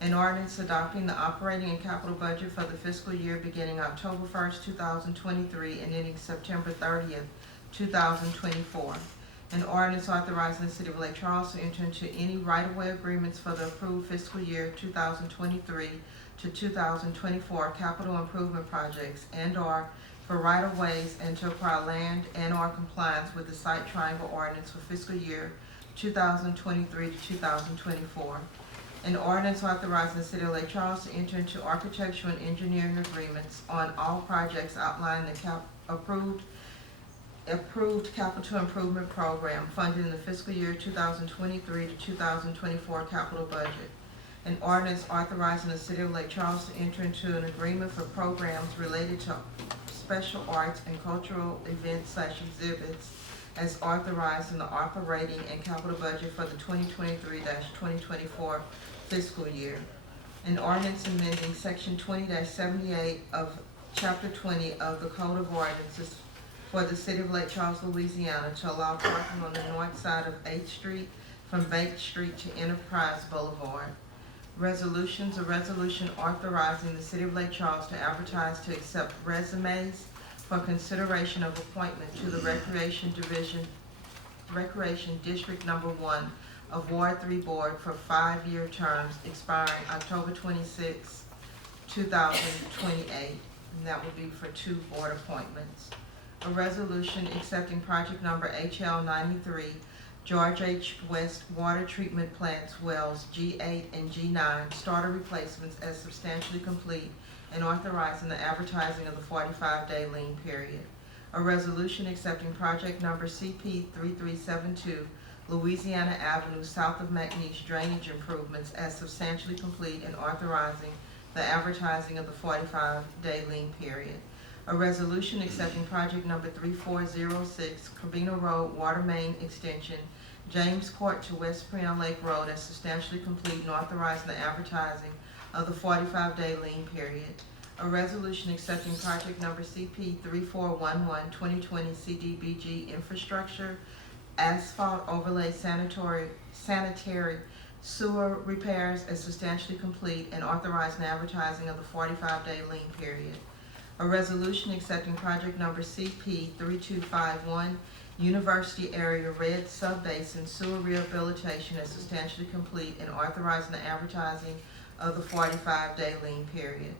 An ordinance adopting the operating and capital budget for the fiscal year beginning October 1st, 2023 and ending September 30th, 2024. An ordinance authorizing the City of Lake Charles to enter into any right-of-way agreements for the approved fiscal year 2023 to 2024 capital improvement projects and/or for right-of-ways and to acquire land and/or compliance with the Site Triangle Ordinance for fiscal year 2023 to 2024. An ordinance authorizing the City of Lake Charles to enter into architectural and engineering agreements on all projects outlined in the approved approved capital improvement program funded in the fiscal year 2023 to 2024 capital budget. An ordinance authorizing the City of Lake Charles to enter into an agreement for programs related to special arts and cultural events/exhibits as authorized in the operating and capital budget for the 2023-2024 fiscal year. An ordinance amending section 20-78 of chapter 20 of the Code of Ordinances for the City of Lake Charles, Louisiana to allow parking on the north side of 8th Street from Bank Street to Enterprise Boulevard. Resolutions, a resolution authorizing the City of Lake Charles to advertise to accept resumes for consideration of appointment to the Recreation District Number 1 of Ward 3 Board for 5-year terms expiring October 26, 2028. And that would be for 2 board appointments. A resolution accepting project number HL 93, George H. West Water Treatment Plants Wells G8 and G9 starter replacements as substantially complete and authorizing the advertising of the 45-day lien period. A resolution accepting project number CP 3372, Louisiana Avenue south of McNeese drainage improvements as substantially complete and authorizing the advertising of the 45-day lien period. A resolution accepting project number 3406, Covina Road Water Main Extension, James Court to West Prion Lake Road as substantially complete and authorizing the advertising of the 45-day lien period. A resolution accepting project number CP 3411, 2020 CDBG Infrastructure, Asphalt Overlay Sanitary Sewer Repairs as substantially complete and authorizing advertising of the 45-day lien period. A resolution accepting project number CP 3251, University Area Red Subbasin Sewer Rehabilitation as substantially complete and authorizing the advertising of the 45-day lien period.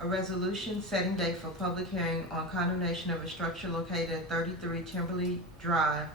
A resolution setting date for public hearing on condemnation of a structure located at 33 Timberley Drive,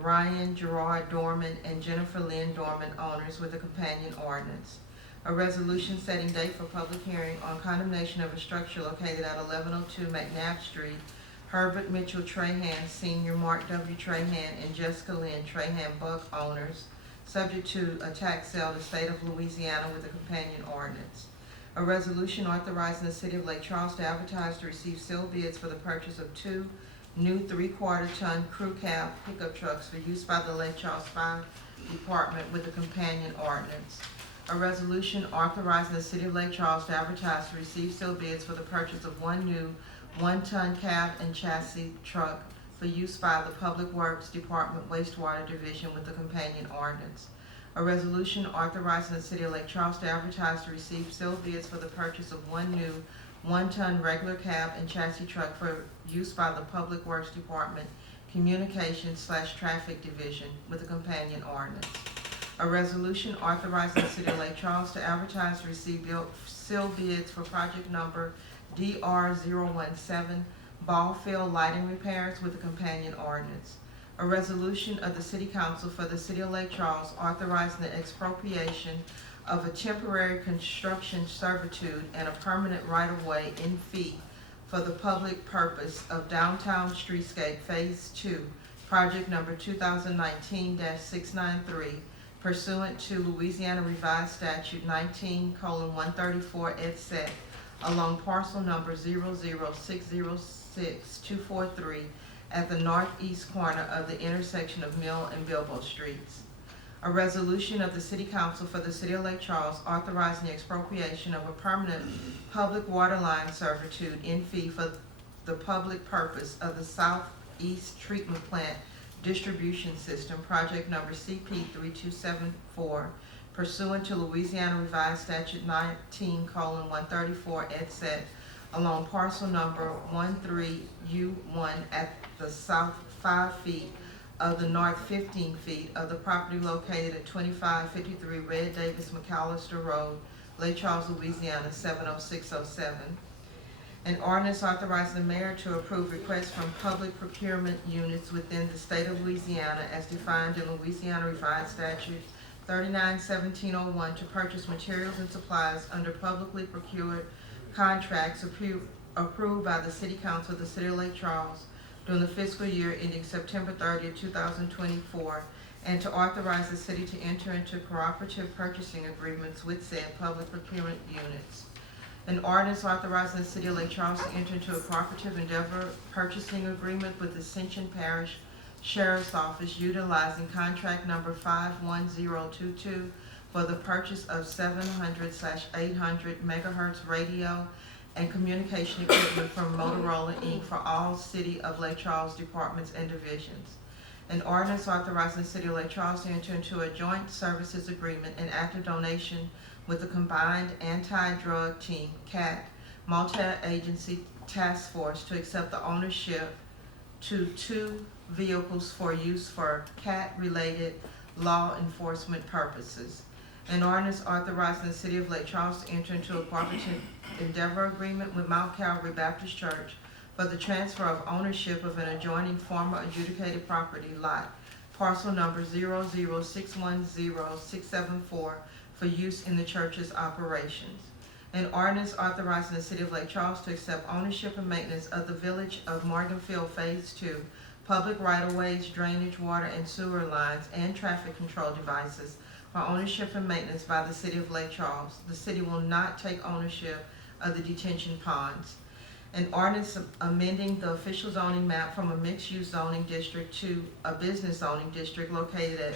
Ryan Gerard Dorman and Jennifer Lynn Dorman owners with a companion ordinance. A resolution setting date for public hearing on condemnation of a structure located at 1102 McNabb Street, Herbert Mitchell Trahan Sr., Mark W. Trahan, and Jessica Lynn Trahan Buck owners, subject to a tax sale to the state of Louisiana with a companion ordinance. A resolution authorizing the City of Lake Charles to advertise to receive sealed bids for the purchase of 2 new 3/4-ton crew cab pickup trucks for use by the Lake Charles Fire Department with a companion ordinance. A resolution authorizing the City of Lake Charles to advertise to receive sealed bids for the purchase of 1 new 1-ton cab and chassis truck for use by the Public Works Department Wastewater Division with a companion ordinance. A resolution authorizing the City of Lake Charles to advertise to receive sealed bids for the purchase of 1 new 1-ton regular cab and chassis truck for use by the Public Works Department Communications/Traffic Division with a companion ordinance. A resolution authorizing the City of Lake Charles to advertise to receive sealed bids for project number DR017, ball field lighting repairs with a companion ordinance. A resolution of the City Council for the City of Lake Charles authorizing the expropriation of a temporary construction servitude and a permanent right-of-way in fee for the public purpose of Downtown Streetscape Phase 2, project number 2019-693, pursuant to Louisiana Revised Statute 19:134 et seq, along parcel number 00606-243 at the northeast corner of the intersection of Mill and Bilbo Streets. A resolution of the City Council for the City of Lake Charles authorizing the expropriation of a permanent public water line servitude in fee for the public purpose of the Southeast Treatment Plant Distribution System, project number CP 3274, pursuant to Louisiana Revised Statute 19:134 et seq, along parcel number 13U1 at the south 5 feet of the north 15 feet of the property located at 2553 Red Davis McAllister Road, Lake Charles, Louisiana 70607. An ordinance authorizing the mayor to approve requests from public procurement units within the state of Louisiana as defined in Louisiana Revised Statute 39-1701 to purchase materials and supplies under publicly procured contracts approved by the City Council of the City of Lake Charles during the fiscal year ending September 30th, 2024, and to authorize the city to enter into cooperative purchasing agreements with said public procurement units. An ordinance authorizing the city of Lake Charles to enter into a cooperative endeavor purchasing agreement with Ascension Parish Sheriff's Office utilizing contract number 51022 for the purchase of 700/800 megahertz radio and communication equipment from Motorola Inc. for all City of Lake Charles departments and divisions. An ordinance authorizing the City of Lake Charles to enter into a joint services agreement and act of donation with the Combined Anti-Drug Team, CAT, Multi-Agency Task Force to accept the ownership to 2 vehicles for use for CAT-related law enforcement purposes. An ordinance authorizing the City of Lake Charles to enter into a cooperative endeavor agreement with Mount Calvary Baptist Church for the transfer of ownership of an adjoining former adjudicated property lot, parcel number 00610-674, for use in the church's operations. An ordinance authorizing the City of Lake Charles to accept ownership and maintenance of the Village of Morganfield Phase 2, public right-of-ways, drainage, water, and sewer lines, and traffic control devices for ownership and maintenance by the City of Lake Charles. The city will not take ownership of the detention ponds. An ordinance amending the official zoning map from a mixed-use zoning district to a business zoning district located at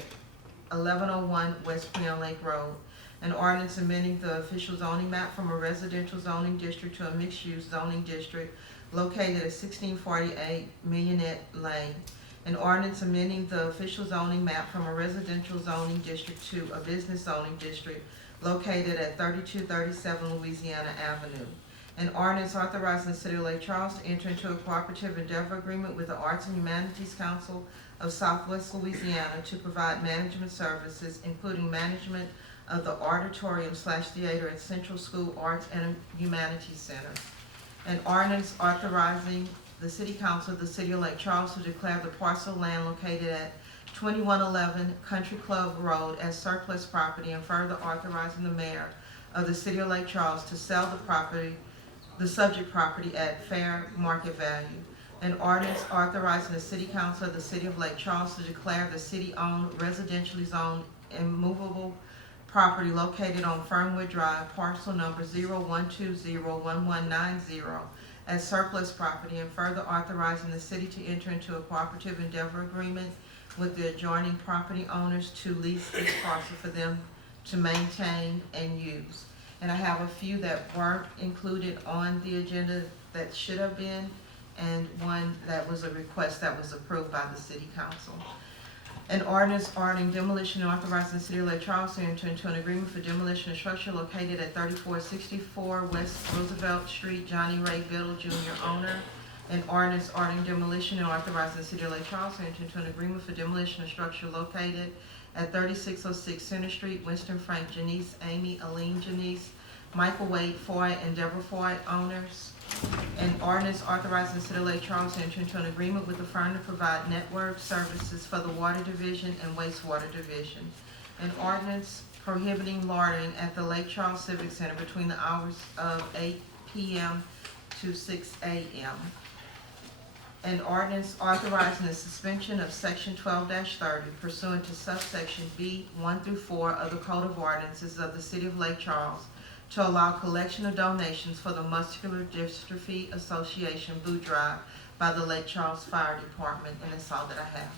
1101 West Prion Lake Road. An ordinance amending the official zoning map from a residential zoning district to a mixed-use zoning district located at 1648 Millionette Lane. An ordinance amending the official zoning map from a residential zoning district to a business zoning district located at 3237 Louisiana Avenue. An ordinance authorizing the City of Lake Charles to enter into a cooperative endeavor agreement with the Arts and Humanities Council of Southwest Louisiana to provide management services, including management of the auditorium/theater at Central School Arts and Humanities Center. An ordinance authorizing the City Council of the City of Lake Charles to declare the parcel of land located at 2111 Country Club Road as surplus property, and further authorizing the mayor of the City of Lake Charles to sell the subject property at fair market value. An ordinance authorizing the City Council of the City of Lake Charles to declare the city-owned residentially zoned immovable property located on Fernwood Drive, parcel number 012011190, as surplus property, and further authorizing the city to enter into a cooperative endeavor agreement with the adjoining property owners to lease this parcel for them to maintain and use. And I have a few that weren't included on the agenda that should have been, and one that was a request that was approved by the City Council. An ordinance ordering demolition and authorizing the City of Lake Charles to enter into an agreement for demolition of structure located at 3464 West Roosevelt Street, Johnny Ray Biddle Jr. owner. An ordinance ordering demolition and authorizing the City of Lake Charles to enter into an agreement for demolition of structure located at 3606 Center Street, Winston Frank Janice, Amy Aline Janice, Michael Wade Foy, and Deborah Foy owners. An ordinance authorizing the City of Lake Charles to enter into an agreement with the firm to provide network services for the Water Division and Wastewater Division. An ordinance prohibiting loitering at the Lake Charles Civic Center between the hours of 8 p.m. to 6 a.m. An ordinance authorizing the suspension of Section 12-30 pursuant to subsection B 1 through 4 of the Code of Ordinances of the City of Lake Charles to allow collection of donations for the Muscular Dystrophy Association Boot Drive by the Lake Charles Fire Department, and that's all that I have.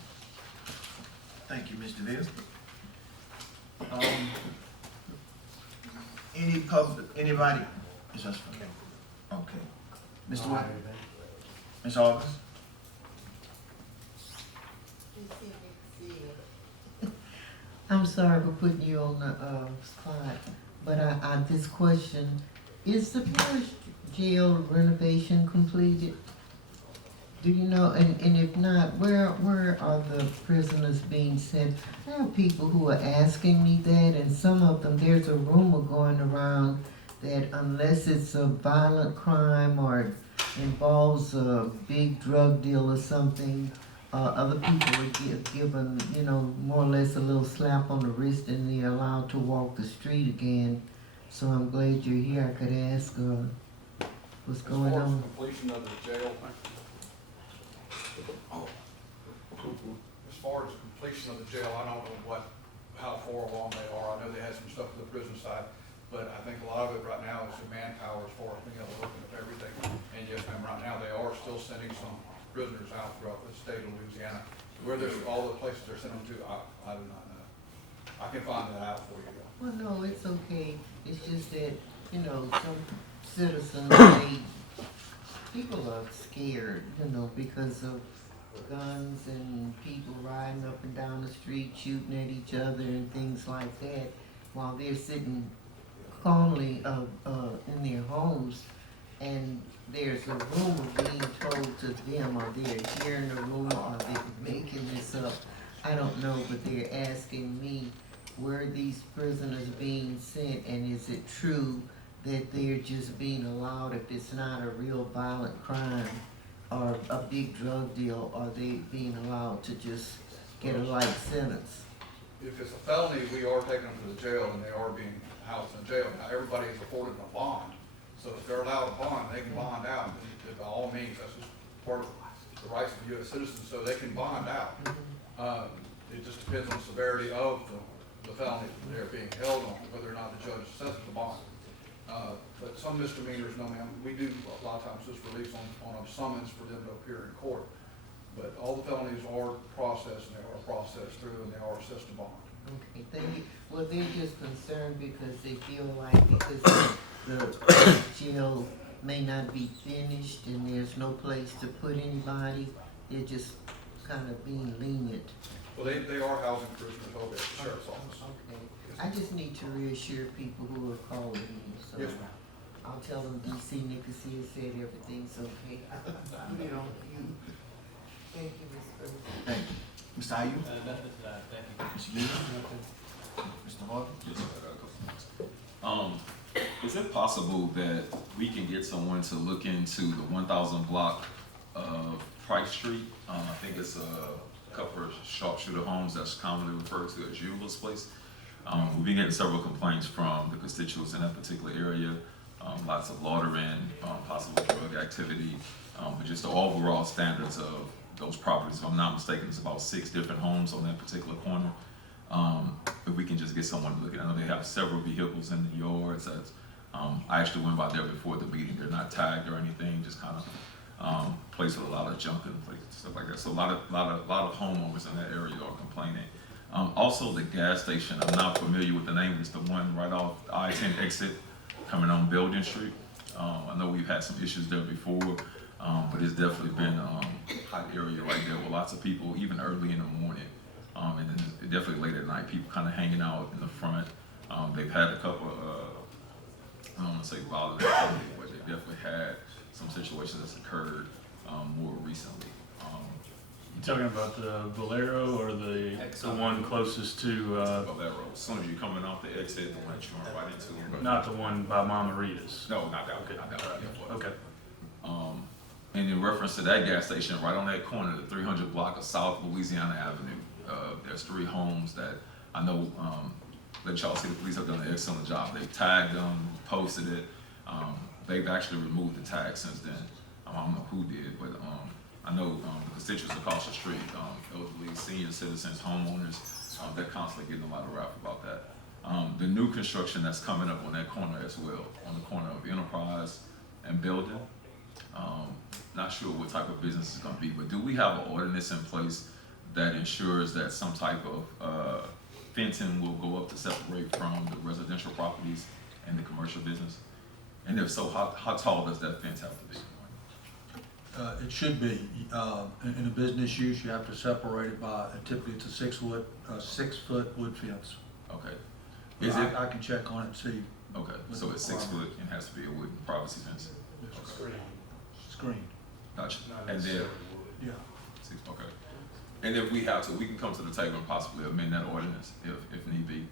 Thank you, Ms. DeVille. Anybody? Is that okay? Mr. White? Ms. August? I'm sorry for putting you on the spot, but I this question, is the parish jail renovation completed? Do you know, and if not, where are the prisoners being sent? I have people who are asking me that, and some of them, there's a rumor going around that unless it's a violent crime or involves a big drug deal or something, other people are given, more or less a little slap on the wrist and they're allowed to walk the street again. So I'm glad you're here. I could ask what's going on. As far as completion of the jail, As far as completion of the jail, I don't know how far along they are. I know they had some stuff to the prison side, but I think a lot of it right now is the manpower as far as being able to look at everything. And yes, ma'am, right now they are still sending some prisoners out throughout the state of Louisiana. Where there's all the places they're sending to, I do not know. I can find that out for you, though. Well, no, it's okay. It's just that, you know, some citizens, people are scared, you know, because of guns and people riding up and down the street shooting at each other and things like that while they're sitting calmly in their homes, and there's a rumor being told to them, or they're hearing a rumor, or they're making this up. I don't know, but they're asking me where these prisoners being sent, and is it true that they're just being allowed, if it's not a real violent crime or a big drug deal, are they being allowed to just get a light sentence? If it's a felony, we are taking them to the jail and they are being housed in jail. Now, everybody is afforded a bond, so if they're allowed a bond, they can bond out. And by all means, that's just part of the rights of U.S. citizens, so they can bond out. It just depends on the severity of the felony that they're being held on, whether or not the judge assesses the bond. But some misdemeanors, no ma'am, we do a lot of times just release on a summons for them to appear in court. But all the felonies are processed, and they are processed through, and they are assessed a bond. Okay, thank you. Well, they're just concerned because they feel like because the jail may not be finished and there's no place to put anybody, they're just kind of being lenient. Well, they are housing prisoners over at the sheriff's office. Okay, I just need to reassure people who are calling me, so Yes, ma'am. I'll tell them DC Nicosia said everything's okay. You know, thank you, Ms. Burns. Thank you. Mr. Ayu? Nothing to that, thank you. Mr. Ginn? Mr. Harvey? Yes, sir, I got a couple things. Is it possible that we can get someone to look into the 1,000 block of Price Street? I think it's a couple of sharpshooter homes that's commonly referred to as Euless Place. We've been getting several complaints from the constituents in that particular area. Lots of loitering, possible drug activity, but just the overall standards of those properties. If I'm not mistaken, it's about 6 different homes on that particular corner. If we can just get someone to look at it. I know they have several vehicles in the yards. I actually went by there before the meeting. They're not tagged or anything, just kind of place with a lot of junk and stuff like that. So a lot of homeowners in that area are complaining. Also the gas station, I'm not familiar with the name, it's the one right off the I-10 exit coming on Belgian Street. I know we've had some issues there before, but it's definitely been a hot area right there with lots of people, even early in the morning. And then definitely late at night, people kind of hanging out in the front. They've had a couple of, I don't want to say violent activity, but they definitely had some situations that's occurred more recently. You talking about the Valero or the one closest to, Valero. As soon as you're coming off the exit, the one that you run right into. not the one by Mama Rita's? No, not that one. Okay, Not that one. Yeah, okay. And in reference to that gas station, right on that corner, the 300 block of South Louisiana Avenue, there's 3 homes that I know, let y'all see the police have done an excellent job. They've tagged them, posted it. They've actually removed the tag since then. I don't know who did, but I know the constituents across the street, elderly, senior citizens, homeowners, they're constantly getting a lot of rap about that. The new construction that's coming up on that corner as well, on the corner of Enterprise and Building. Not sure what type of business it's gonna be, but do we have an ordinance in place that ensures that some type of fencing will go up to separate from the residential properties and the commercial business? And if so, how tall does that fence have to be? It should be, in a business use, you have to separate it by, typically it's a 6 foot wood fence. Okay. Is it? I can check on it and see. Okay, so it's 6 foot and has to be a wooden privacy fence. Screen. Gotcha. And then, Yeah. okay. And if we have to, we can come to the table and possibly amend that ordinance if need be.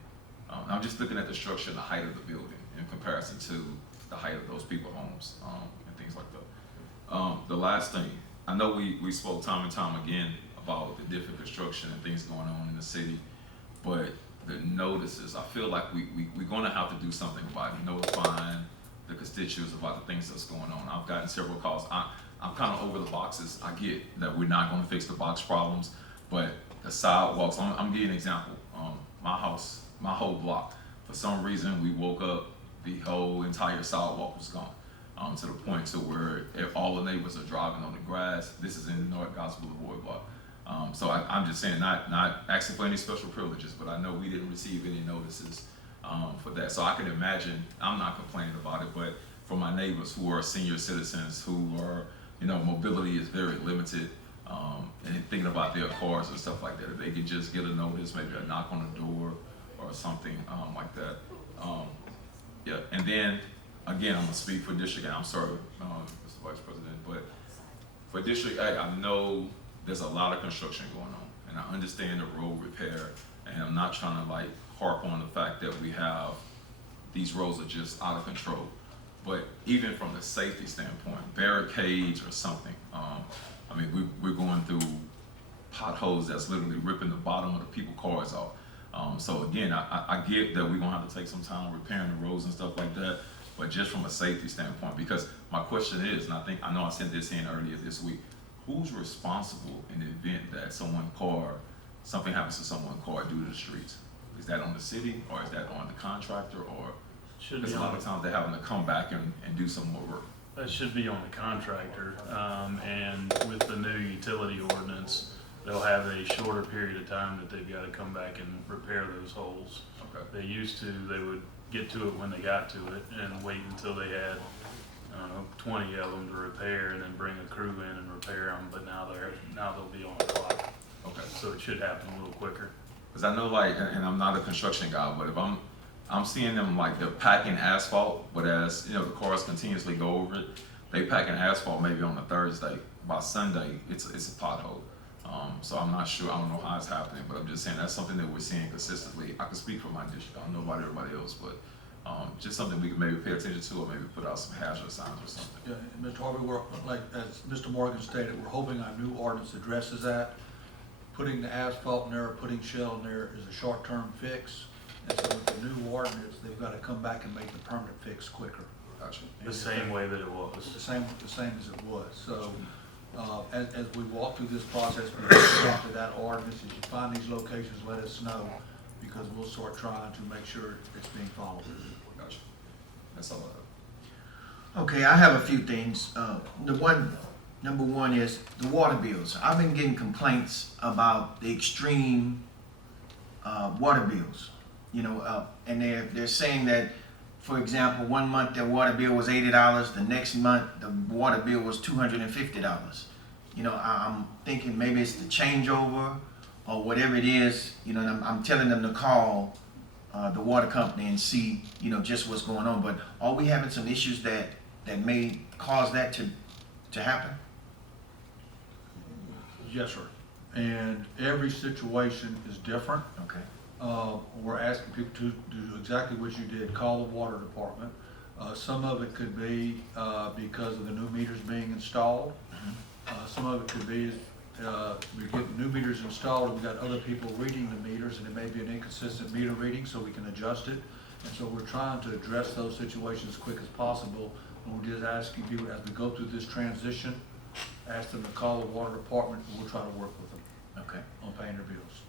I'm just looking at the structure and the height of the building in comparison to the height of those people homes, and things like that. The last thing, I know we spoke time and time again about the different construction and things going on in the city, but the notices, I feel like we're gonna have to do something about it, notifying the constituents about the things that's going on. I've gotten several calls. I'm kind of over the boxes. I get that we're not going to fix the box problems, but the sidewalks, I'm giving an example. My house, my whole block, for some reason we woke up, the whole entire sidewalk was gone. To the point to where if all the neighbors are driving on the grass. This is in the North Gospel Boulevard block. So I'm just saying, not asking for any special privileges, but I know we didn't receive any notices for that. So I can imagine, I'm not complaining about it, but for my neighbors who are senior citizens, who are, mobility is very limited, and thinking about their cars and stuff like that, if they could just get a notice, maybe a knock on the door or something like that. Yeah, and then, again, I'm gonna speak for District A. I'm sorry, Mr. Vice President, but for District A, I know there's a lot of construction going on, and I understand the road repair, and I'm not trying to like harp on the fact that we have, these roads are just out of control. But even from the safety standpoint, barricades or something, I mean, we're going through potholes that's literally ripping the bottom of the people's cars off. So again, I get that we're gonna have to take some time repairing the roads and stuff like that, but just from a safety standpoint, because my question is, and I know I sent this in earlier this week, who's responsible in the event that something happens to someone's car due to the streets? Is that on the city, or is that on the contractor, or? Should Because be a lot on, of times they're having to come back and do some more work. that should be on the contractor. And with the new utility ordinance, they'll have a shorter period of time that they've got to come back and repair those holes. Okay. They used to, they would get to it when they got to it and wait until they had, 20 of them to repair and then bring a crew in and repair them, but now they'll be on the clock. Okay. So it should happen a little quicker. Because I know, like, and I'm not a construction guy, but if I'm seeing them like they're packing asphalt, but as the cars continuously go over it, they packing asphalt maybe on a Thursday. By Sunday, it's a pothole. So I'm not sure. I don't know how it's happening, but I'm just saying that's something that we're seeing consistently. I can speak for my district. I don't know about everybody else, but just something we can maybe pay attention to, or maybe put out some hazard signs or something. Yeah, and Mr. Harvey, we're, like, as Mr. Morgan stated, we're hoping our new ordinance addresses that. Putting the asphalt in there, putting shell in there is a short-term fix. And so with the new ordinance, they've got to come back and make the permanent fix quicker. Gotcha. The same way that it was. The same as it was. So, as we walk through this process, we after that ordinance, as you find these locations, let us know, because we'll start trying to make sure it's being followed. Gotcha. That's all I have. Okay, I have a few things. Number one is the water bills. I've been getting complaints about the extreme water bills. And they're saying that, for example, one month their water bill was $80, the next month the water bill was $250. I'm thinking maybe it's the changeover or whatever it is. I'm telling them to call the water company and see, just what's going on. But are we having some issues that may cause that to happen? Yes, sir. And every situation is different. Okay. We're asking people to do exactly what you did, call the water department. Some of it could be because of the new meters being installed. Some of it could be we get new meters installed, and we've got other people reading the meters, and it may be an inconsistent meter reading, so we can adjust it. And so we're trying to address those situations as quick as possible. And we're just asking people, as we go through this transition, ask them to call the water department, and we'll try to work with them Okay. on paying their bills.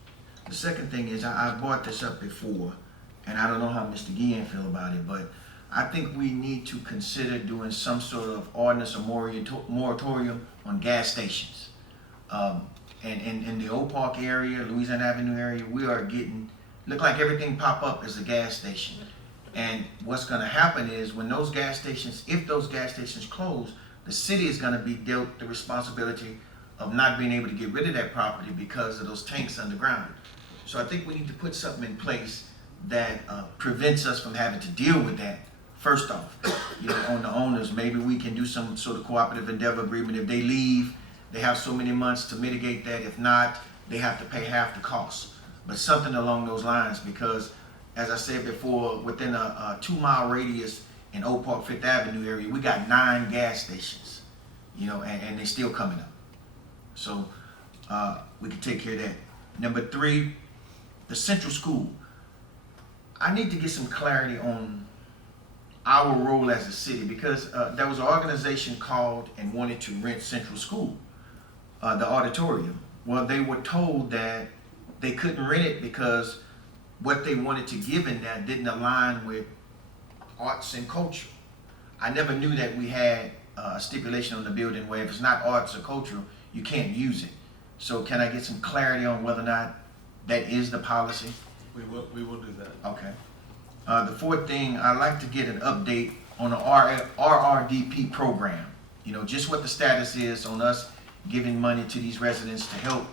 The second thing is, I brought this up before, and I don't know how Mr. Guillen feel about it, but I think we need to consider doing some sort of ordinance or moratorium on gas stations. And in the Oak Park area, Louisiana Avenue area, we are look like everything pop up as a gas station. And what's gonna happen is when if those gas stations close, the city is gonna be dealt the responsibility of not being able to get rid of that property because of those tanks underground. So I think we need to put something in place that prevents us from having to deal with that. First off, on the owners, maybe we can do some sort of cooperative endeavor agreement. If they leave, they have so many months to mitigate that. If not, they have to pay half the cost. But something along those lines, because as I said before, within a 2-mile radius in Oak Park, Fifth Avenue area, we got 9 gas stations, and they're still coming up. So we can take care of that. Number 3, the central school. I need to get some clarity on our role as a city, because there was an organization called and wanted to rent Central School, the auditorium. Well, they were told that they couldn't rent it because what they wanted to give in there didn't align with arts and culture. I never knew that we had a stipulation on the building where if it's not arts or cultural, you can't use it. So can I get some clarity on whether or not that is the policy? We will do that. Okay. The fourth thing, I'd like to get an update on the RRDP program. You know, just what the status is on us giving money to these residents to help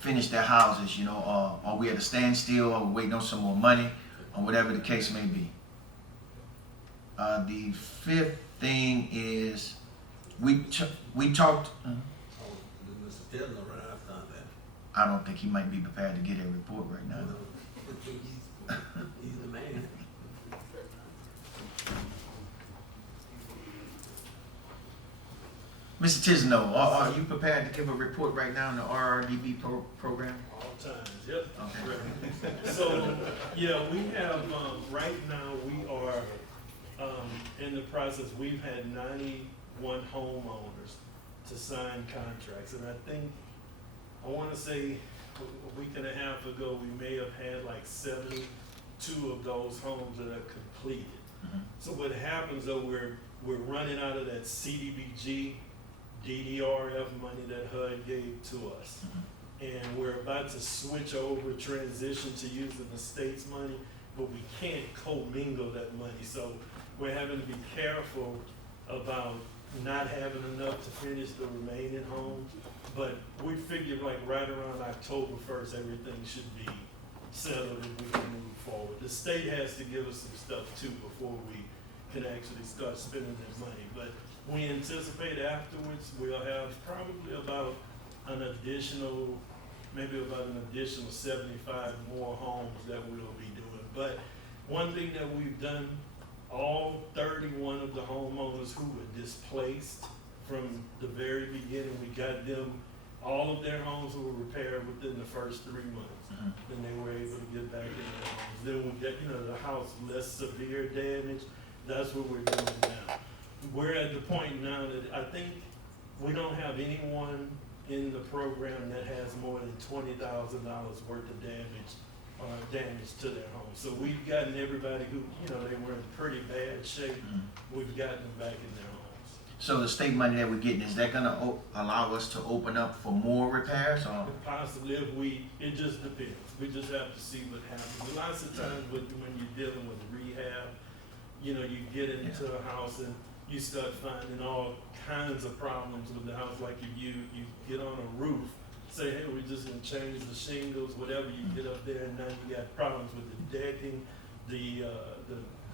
finish their houses. You know, are we at a standstill? Are we waiting on some more money? Or whatever the case may be. The fifth thing is, we talked, Mr. Taylor right after that. I don't think he might be prepared to get a report right now. He's the man. Mr. Tisno, are you prepared to give a report right now on the RRDB program? All times, yep. Okay. Right. So, yeah, we have, right now, we are, in the process, we've had 91 homeowners to sign contracts, and I think, I wanna say, a week and a half ago, we may have had like 72 of those homes that are completed. Mhm. So what happens though, we're running out of that CDBG, DDRF money that HUD gave to us. And we're about to switch over, transition to using the state's money, but we can't commingle that money. So we're having to be careful about not having enough to finish the remaining homes. But we figured like right around October 1st, everything should be settled and we can move forward. The state has to give us some stuff too before we can actually start spending that money. But we anticipate afterwards, we'll have probably about an additional, maybe about an additional 75 more homes that we'll be doing. But one thing that we've done, all 31 of the homeowners who were displaced from the very beginning, we got them, all of their homes were repaired within the first 3 months. Mhm. Then they were able to get back in their homes. Then we got, the house less severe damage. That's what we're doing now. We're at the point now that I think we don't have anyone in the program that has more than $20,000 worth of damage to their home. So we've gotten everybody who, they were in pretty bad shape, we've gotten them back in their homes. So the state money that we're getting, is that gonna allow us to open up for more repairs or? Possibly it just depends. We just have to see what happens. Lots of times when you're dealing with rehab, you get into a house and you start finding all kinds of problems with the house. Like if you get on a roof, say, hey, we're just gonna change the shingles, whatever, you get up there and now you got problems with the decking, the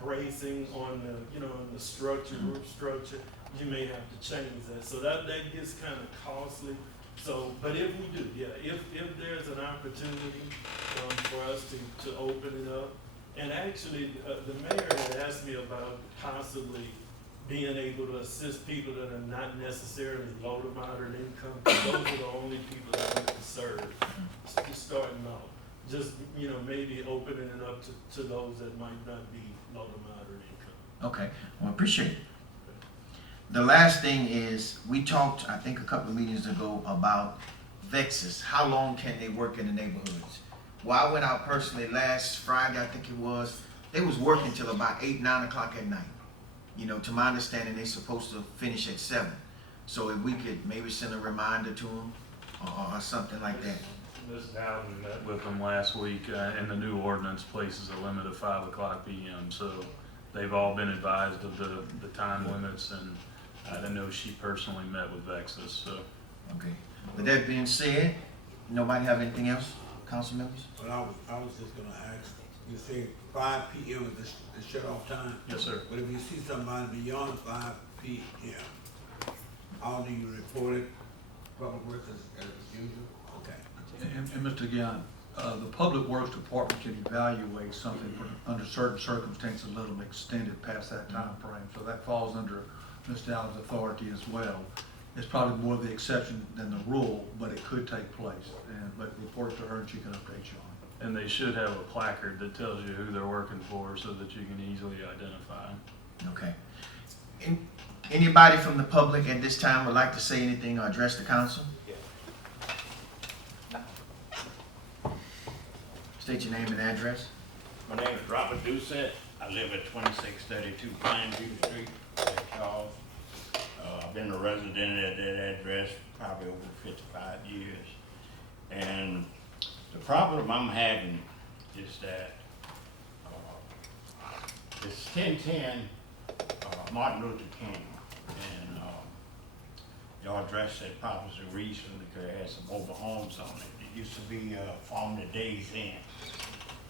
bracing on the structure, roof structure. You may have to change that. So that gets kind of costly. So, but if we do, if there's an opportunity for us to open it up, and actually the mayor had asked me about possibly being able to assist people that are not necessarily low to moderate income. Those are the only people that we can serve. Just starting off, just maybe opening it up to those that might not be low to moderate income. Okay, well, appreciate it. The last thing is, we talked, I think a couple of meetings ago, about Vexus. How long can they work in the neighborhoods? Well, I went out personally last Friday, I think it was. They was working till about 8, 9 o'clock at night. To my understanding, they're supposed to finish at 7. So if we could maybe send a reminder to them or something like that. Ms. Dowden met with them last week, and the new ordinance places a limit of 5 o'clock p.m. So they've all been advised of the time limits, and I know she personally met with Vexus, so. Okay. With that being said, nobody have anything else, council members? But I was just gonna ask, you say 5 p.m. is the shut-off time? Yes, sir. But if you see somebody beyond 5 p.m., how do you report it? Public Works as usual? Okay. And Mr. Guion, the Public Works Department can evaluate something under certain circumstances a little extended past that time frame. So that falls under Ms. Dowden's authority as well. It's probably more the exception than the rule, but it could take place. But report to her and she can update you on it. And they should have a placard that tells you who they're working for so that you can easily identify them. Okay. Anybody from the public at this time would like to say anything or address the council? State your name and address. My name is Robert Doucette. I live at 2632 Pineview Street, Lake Charles. I've been a resident at that address probably over 55 years. And the problem I'm having is that it's 1010 Martin Luther King. And y'all addressed that property recently because it had some mobile homes on it. It used to be formerly Days Inn,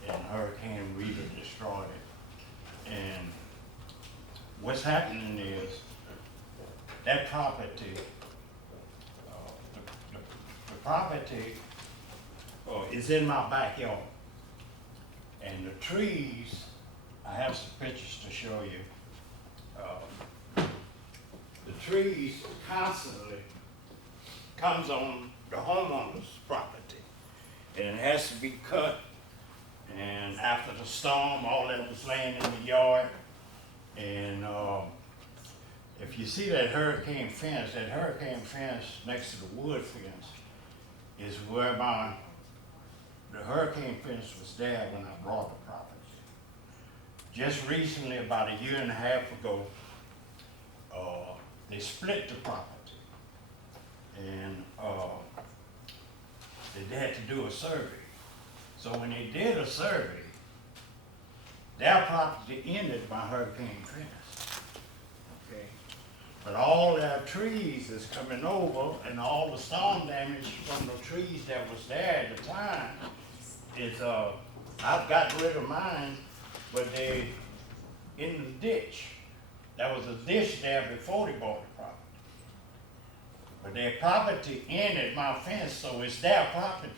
and Hurricane Rita destroyed it. And what's happening is that property, the property is in my backyard. And the trees, I have some pictures to show you. The trees constantly comes on the homeowner's property, and it has to be cut. And after the storm, all that was laying in the yard. And if you see that hurricane fence next to the wood fence is where the hurricane fence was there when I bought the property. Just recently, about a year and a half ago, they split the property. And they had to do a survey. So when they did a survey, their property ended by hurricane fence. Okay? But all their trees is coming over, and all the storm damage from the trees that was there at the time is, I've got rid of mine, but they in the ditch. There was a ditch there before they bought the property. But their property ended my fence, so it's their property.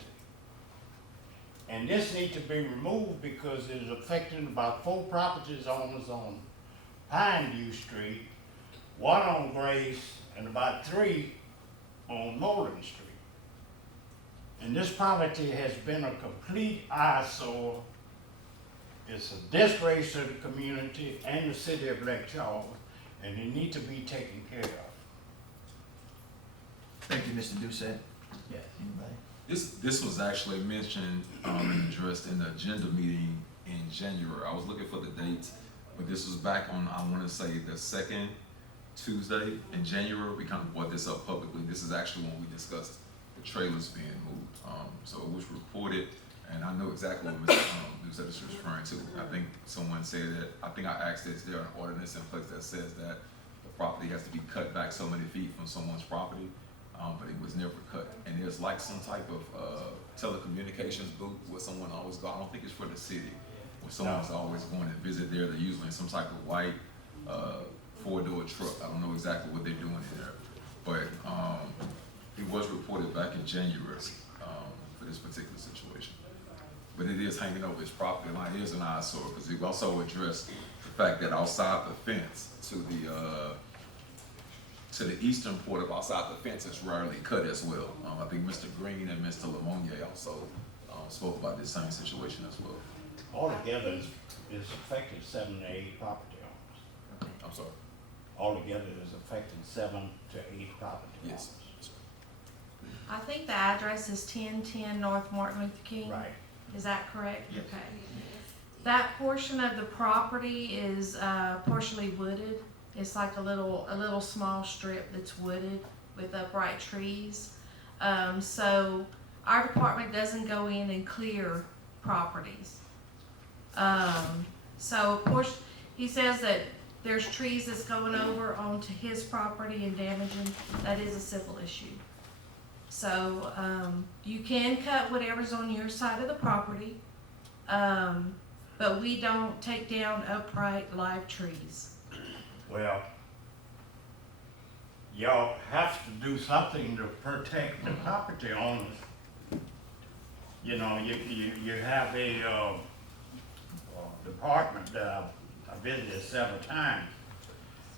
And this needs to be removed because it is affecting about 4 properties owners on Pineview Street, 1 on Grace, and about 3 on Moreland Street. And this property has been a complete eyesore. It's a disgrace to the community and the city of Lake Charles, and it needs to be taken care of. Thank you, Mr. Doucette. Yes. Anybody? This was actually mentioned and addressed in the agenda meeting in January. I was looking for the dates, but this was back on, I want to say, the second Tuesday in January. We kind of brought this up publicly. This is actually when we discussed the trailers being moved. So it was reported, and I know exactly what Mr. Doucette is referring to. I think someone said that, I think I asked, is there an ordinance in place that says that the property has to be cut back so many feet from someone's property? But it was never cut. And there's like some type of telecommunications booth where someone always go. I don't think it's for the city, where someone's always going to visit there. They're usually in some type of white 4-door truck. I don't know exactly what they're doing in there. But it was reported back in January for this particular situation. But it is hanging over his property line. It is an eyesore because we've also addressed the fact that outside the fence to the eastern part of outside the fence is rarely cut as well. I think Mr. Green and Mr. Lemonnier also spoke about this same situation as well. Altogether, it's affected 7 to 8 property owners. I'm sorry. Altogether, it's affected 7 to 8 property Yes. owners. I think the address is 1010 North Martin Luther King. Right. Is that correct? Yes. Okay. That portion of the property is partially wooded. It's like a little small strip that's wooded with upright trees. So our department doesn't go in and clear properties. So of course, he says that there's trees that's going over onto his property and damaging. That is a civil issue. So you can cut whatever's on your side of the property, but we don't take down upright live trees. Well, y'all have to do something to protect the property owners. You know, you have a department that I visited several times,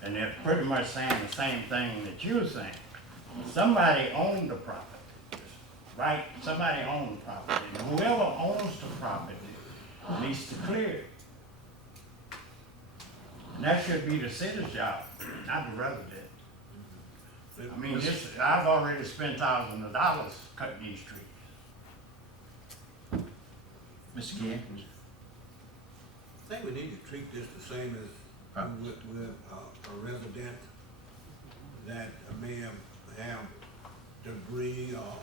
and they're pretty much saying the same thing that you're saying. Somebody owned the property, right? Somebody owned the property. And whoever owns the property needs to clear it. And that should be the city's job, not the resident. I mean, I've already spent thousands of dollars cutting these trees. Mr. Gann? I think we need to treat this the same as with a resident that may have debris or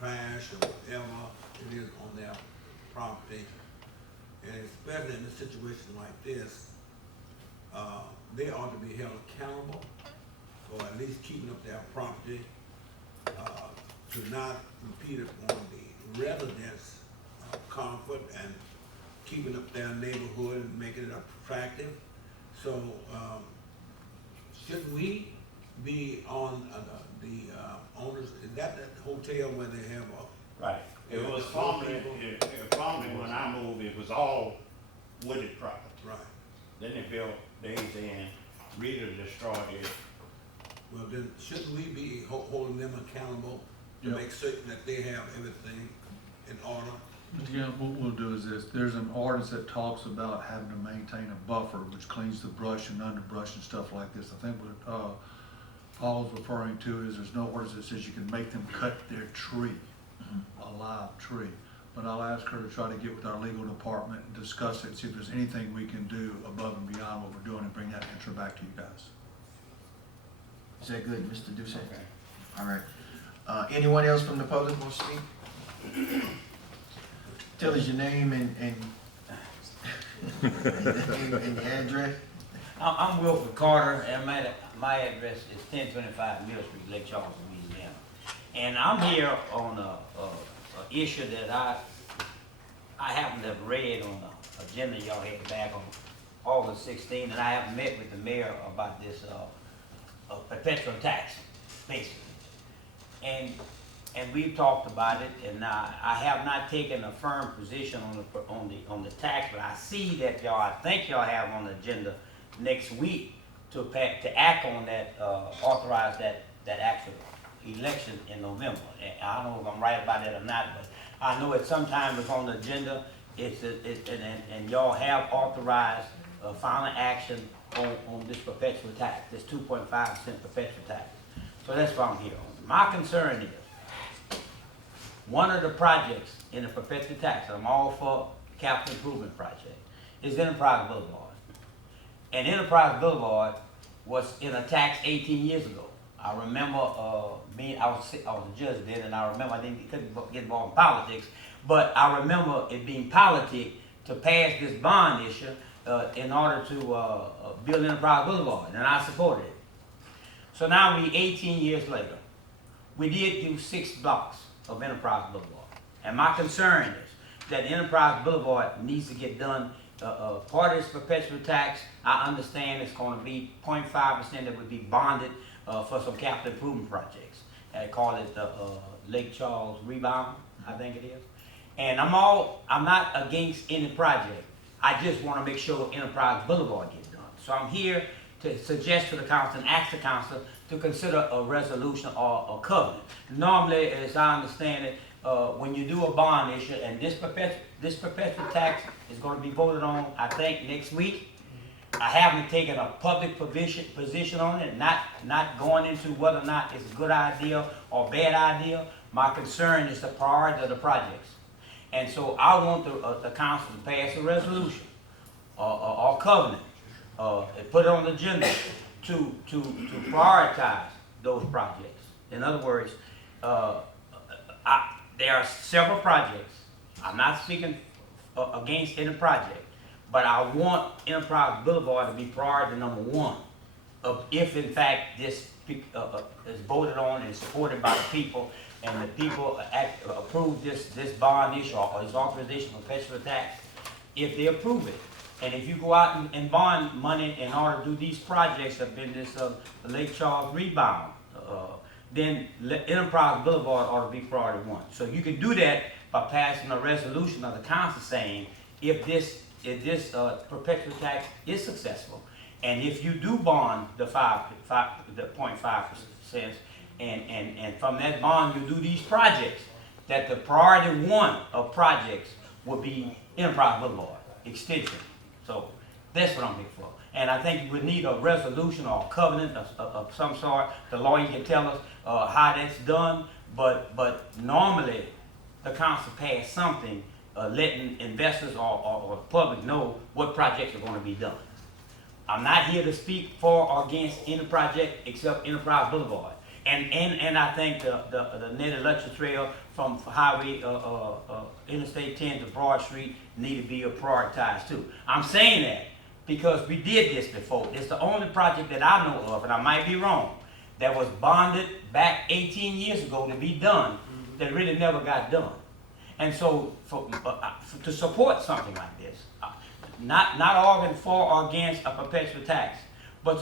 trash or whatever it is on their property. And especially in a situation like this, they ought to be held accountable for at least keeping up their property, to not impede upon the residents' comfort and keeping up their neighborhood and making it attractive. So, should we be on the owners, is that hotel where they have a? Right. It was formerly when I moved, it was all wooded property. Right. Then they built Days Inn, really destroyed it. Well, then, shouldn't we be holding them accountable to Yep. make certain that they have everything in order? Mr. Gann, what we'll do is this, there's an ordinance that talks about having to maintain a buffer, which cleans the brush and underbrush and stuff like this. I think what, Paul's referring to is there's no ordinance that says you can make them cut their tree, a live tree. But I'll ask her to try to get with our legal department and discuss it, see if there's anything we can do above and beyond what we're doing and bring that answer back to you guys. Is that good, Mr. Doucette? All right. Anyone else from the public want to speak? Tell us your name and the address. I'm Wilford Carter, and my address is 1025 Mill Street, Lake Charles, Louisiana. And I'm here on a issue that I happen to have read on the agenda y'all had back on August 16, and I have met with the mayor about this perpetual tax, basically. And we've talked about it, and I have not taken a firm position on the tax, but I see that I think y'all have on the agenda next week to act on that, authorize that actual election in November. And I don't know if I'm right about that or not, but I know at some time it's on the agenda. And y'all have authorized final action on this perpetual tax, this 2.5% perpetual tax. So that's what I'm here on. My concern is, one of the projects in the perpetual tax, I'm all for capital improvement project, is Enterprise Boulevard. And Enterprise Boulevard was in a tax 18 years ago. I remember I was a judge then, and I remember I couldn't get involved in politics, but I remember it being politic to pass this bond issue in order to build Enterprise Boulevard, and I supported it. So now we 18 years later. We did do 6 blocks of Enterprise Boulevard. And my concern is that Enterprise Boulevard needs to get done. Part of this perpetual tax, I understand it's going to be 0.5% that would be bonded for some capital improvement projects. They call it the Lake Charles Rebound, I think it is. And I'm not against any project. I just want to make sure Enterprise Boulevard gets done. So I'm here to suggest to the council and ask the council to consider a resolution or a covenant. Normally, as I understand it, when you do a bond issue, and this perpetual tax is going to be voted on, I think, next week. I haven't taken a public position on it, not going into whether or not it's a good idea or bad idea. My concern is the priority of the projects. And so I want the council to pass a resolution or covenant, and put it on the agenda to prioritize those projects. In other words, there are several projects. I'm not speaking against any project, but I want Enterprise Boulevard to be priority number 1. If in fact this is voted on and supported by the people, and the people approve this bond issue or this authorization for perpetual tax, if they approve it. And if you go out and bond money in order to do these projects up in this Lake Charles Rebound, then Enterprise Boulevard ought to be priority 1. So you can do that by passing a resolution of the council saying, if this perpetual tax is successful, and if you do bond the 0.5%, and from that bond you do these projects, that the priority 1 of projects will be Enterprise Boulevard extension. So that's what I'm here for. And I think we need a resolution or a covenant of some sort. The lawyer can tell us how that's done, but normally the council passed something letting investors or the public know what projects are gonna be done. I'm not here to speak for or against any project except Enterprise Boulevard. And I think the Nettie Lutcher Trail from Highway, Interstate 10 to Broad Street need to be prioritized too. I'm saying that because we did this before. It's the only project that I know of, and I might be wrong, that was bonded back 18 years ago to be done, that really never got done. And so to support something like this, not arguing for or against a perpetual tax, but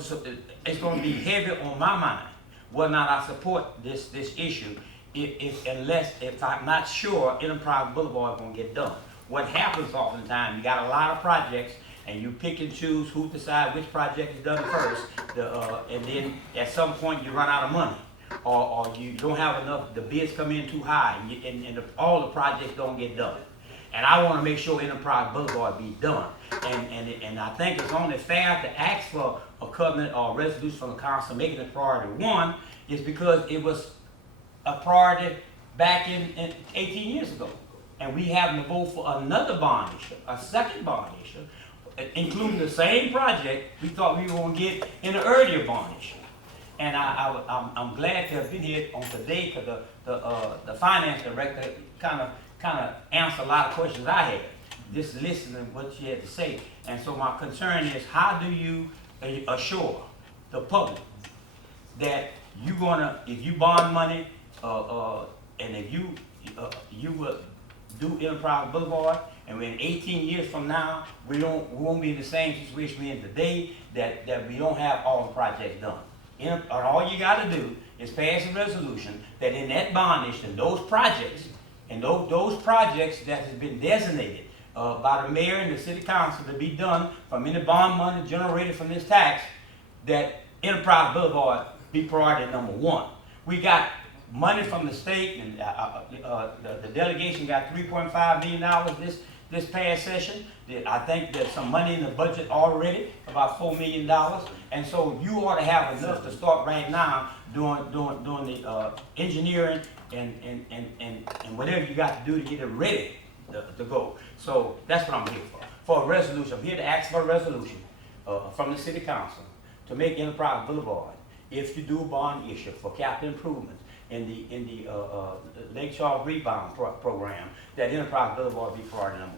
it's going to be heavy on my mind whether or not I support this issue if I'm not sure Enterprise Boulevard is going to get done. What happens oftentimes, you got a lot of projects and you pick and choose who decide which project is done first, and then at some point you run out of money. Or you don't have enough, the bids come in too high, and all the projects don't get done. And I want to make sure Enterprise Boulevard be done. And I think it's only fair to ask for a covenant or a resolution from the council making it priority one, is because it was a priority back in 18 years ago. And we having to vote for another bond issue, a second bond issue, including the same project we thought we were going to get in the earlier bond issue. And I'm glad to have been here on today because the finance director kind of answered a lot of questions I had, just listening to what you had to say. And so my concern is, how do you assure the public that you're gonna, if you bond money, and if you will do Enterprise Boulevard, and when 18 years from now, we won't be in the same situation we're in today, that we don't have all the projects done. All you got to do is pass a resolution that in that bond issue, those projects that has been designated by the mayor and the city council to be done from any bond money generated from this tax, that Enterprise Boulevard be priority number one. We got money from the state, and the delegation got $3.5 million this past session. I think there's some money in the budget already, about $4 million. And so you ought to have enough to start right now doing the engineering and whatever you got to do to get it ready to go. So that's what I'm here for a resolution. I'm here to ask for a resolution from the city council to make Enterprise Boulevard, if you do a bond issue for capital improvements in the Lake Charles Rebound Program, that Enterprise Boulevard be priority number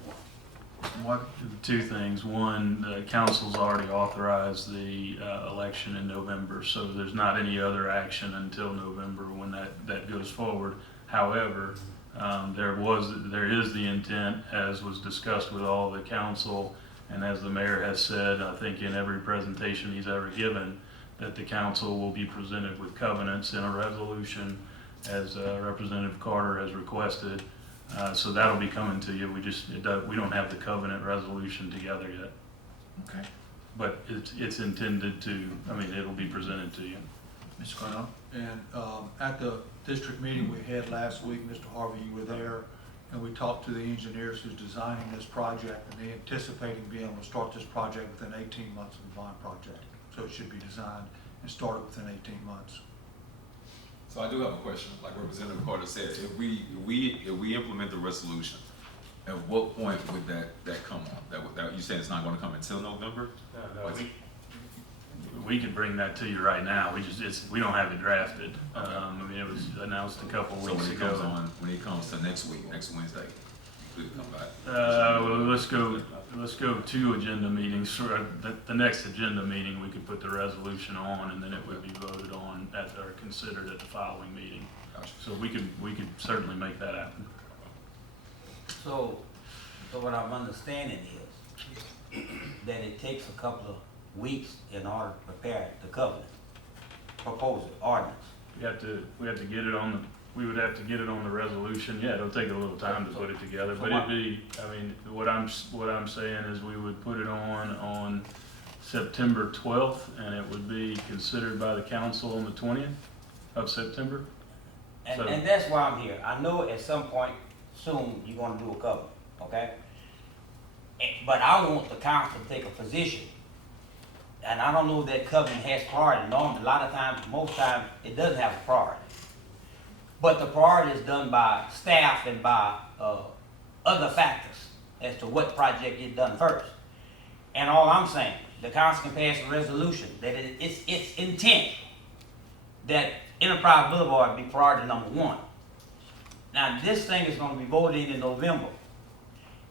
one. Two things. One, the council's already authorized the election in November, so there's not any other action until November when that goes forward. However, there is the intent, as was discussed with all the council, and as the mayor has said, I think in every presentation he's ever given, that the council will be presented with covenants in a resolution, as Representative Carter has requested. So that'll be coming to you. We don't have the covenant resolution together yet. Okay. But it's intended to, it'll be presented to you. Mr. Cornell? And at the district meeting we had last week, Mr. Harvey, you were there, and we talked to the engineers who's designing this project, and they anticipating being able to start this project within 18 months of the bond project. So it should be designed and started within 18 months. So I do have a question, like Representative Carter said, if we implement the resolution, at what point would that come on? That you said it's not gonna come until November? No, we can bring that to you right now. We don't have it drafted. It was announced a couple So weeks ago. when it comes to next week, next Wednesday, could come back? Well, let's go 2 agenda meetings. For the next agenda meeting, we could put the resolution on, and then it would be voted on or considered at the following meeting. Gotcha. So we could certainly make that happen. So what I'm understanding is that it takes a couple of weeks in order to prepare the covenant proposal, ordinance. We would have to get it on the resolution. Yeah, it'll take a little time to put it together, but what I'm saying is we would put it on September 12th, and it would be considered by the council on the 20th of September. And that's why I'm here. I know at some point soon you're gonna do a covenant, okay? But I want the council to take a position and I don't know that covenant has priority. Normally, a lot of times, most times, it doesn't have a priority. But the priority is done by staff and by other factors as to what project gets done first. And all I'm saying, the council can pass a resolution that it's intent that Enterprise Boulevard be priority number 1. Now, this thing is going to be voted in November,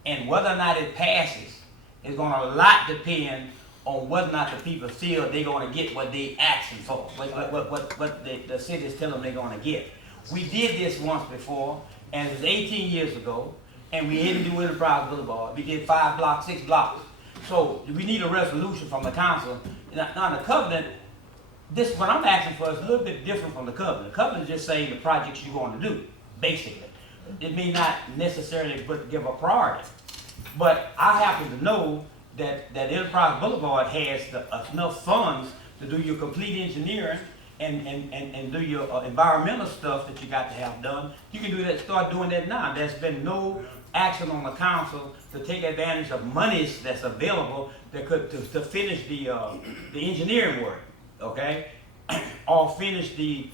and whether or not it passes is going to a lot depend on whether or not the people feel they're going to get what they asking for, what the city is telling them they're going to get. We did this once before, and it was 18 years ago, and we didn't do Enterprise Boulevard. We did 5 blocks, 6 blocks. So we need a resolution from the council. Now the covenant, this what I'm asking for is a little bit different from the covenant. The covenant is just saying the projects you're going to do, basically. It may not necessarily give a priority, but I happen to know that Enterprise Boulevard has enough funds to do your complete engineering and do your environmental stuff that you got to have done. You can do that, start doing that now. There's been no action on the council to take advantage of monies that's available that could to finish the engineering work, okay, or finish the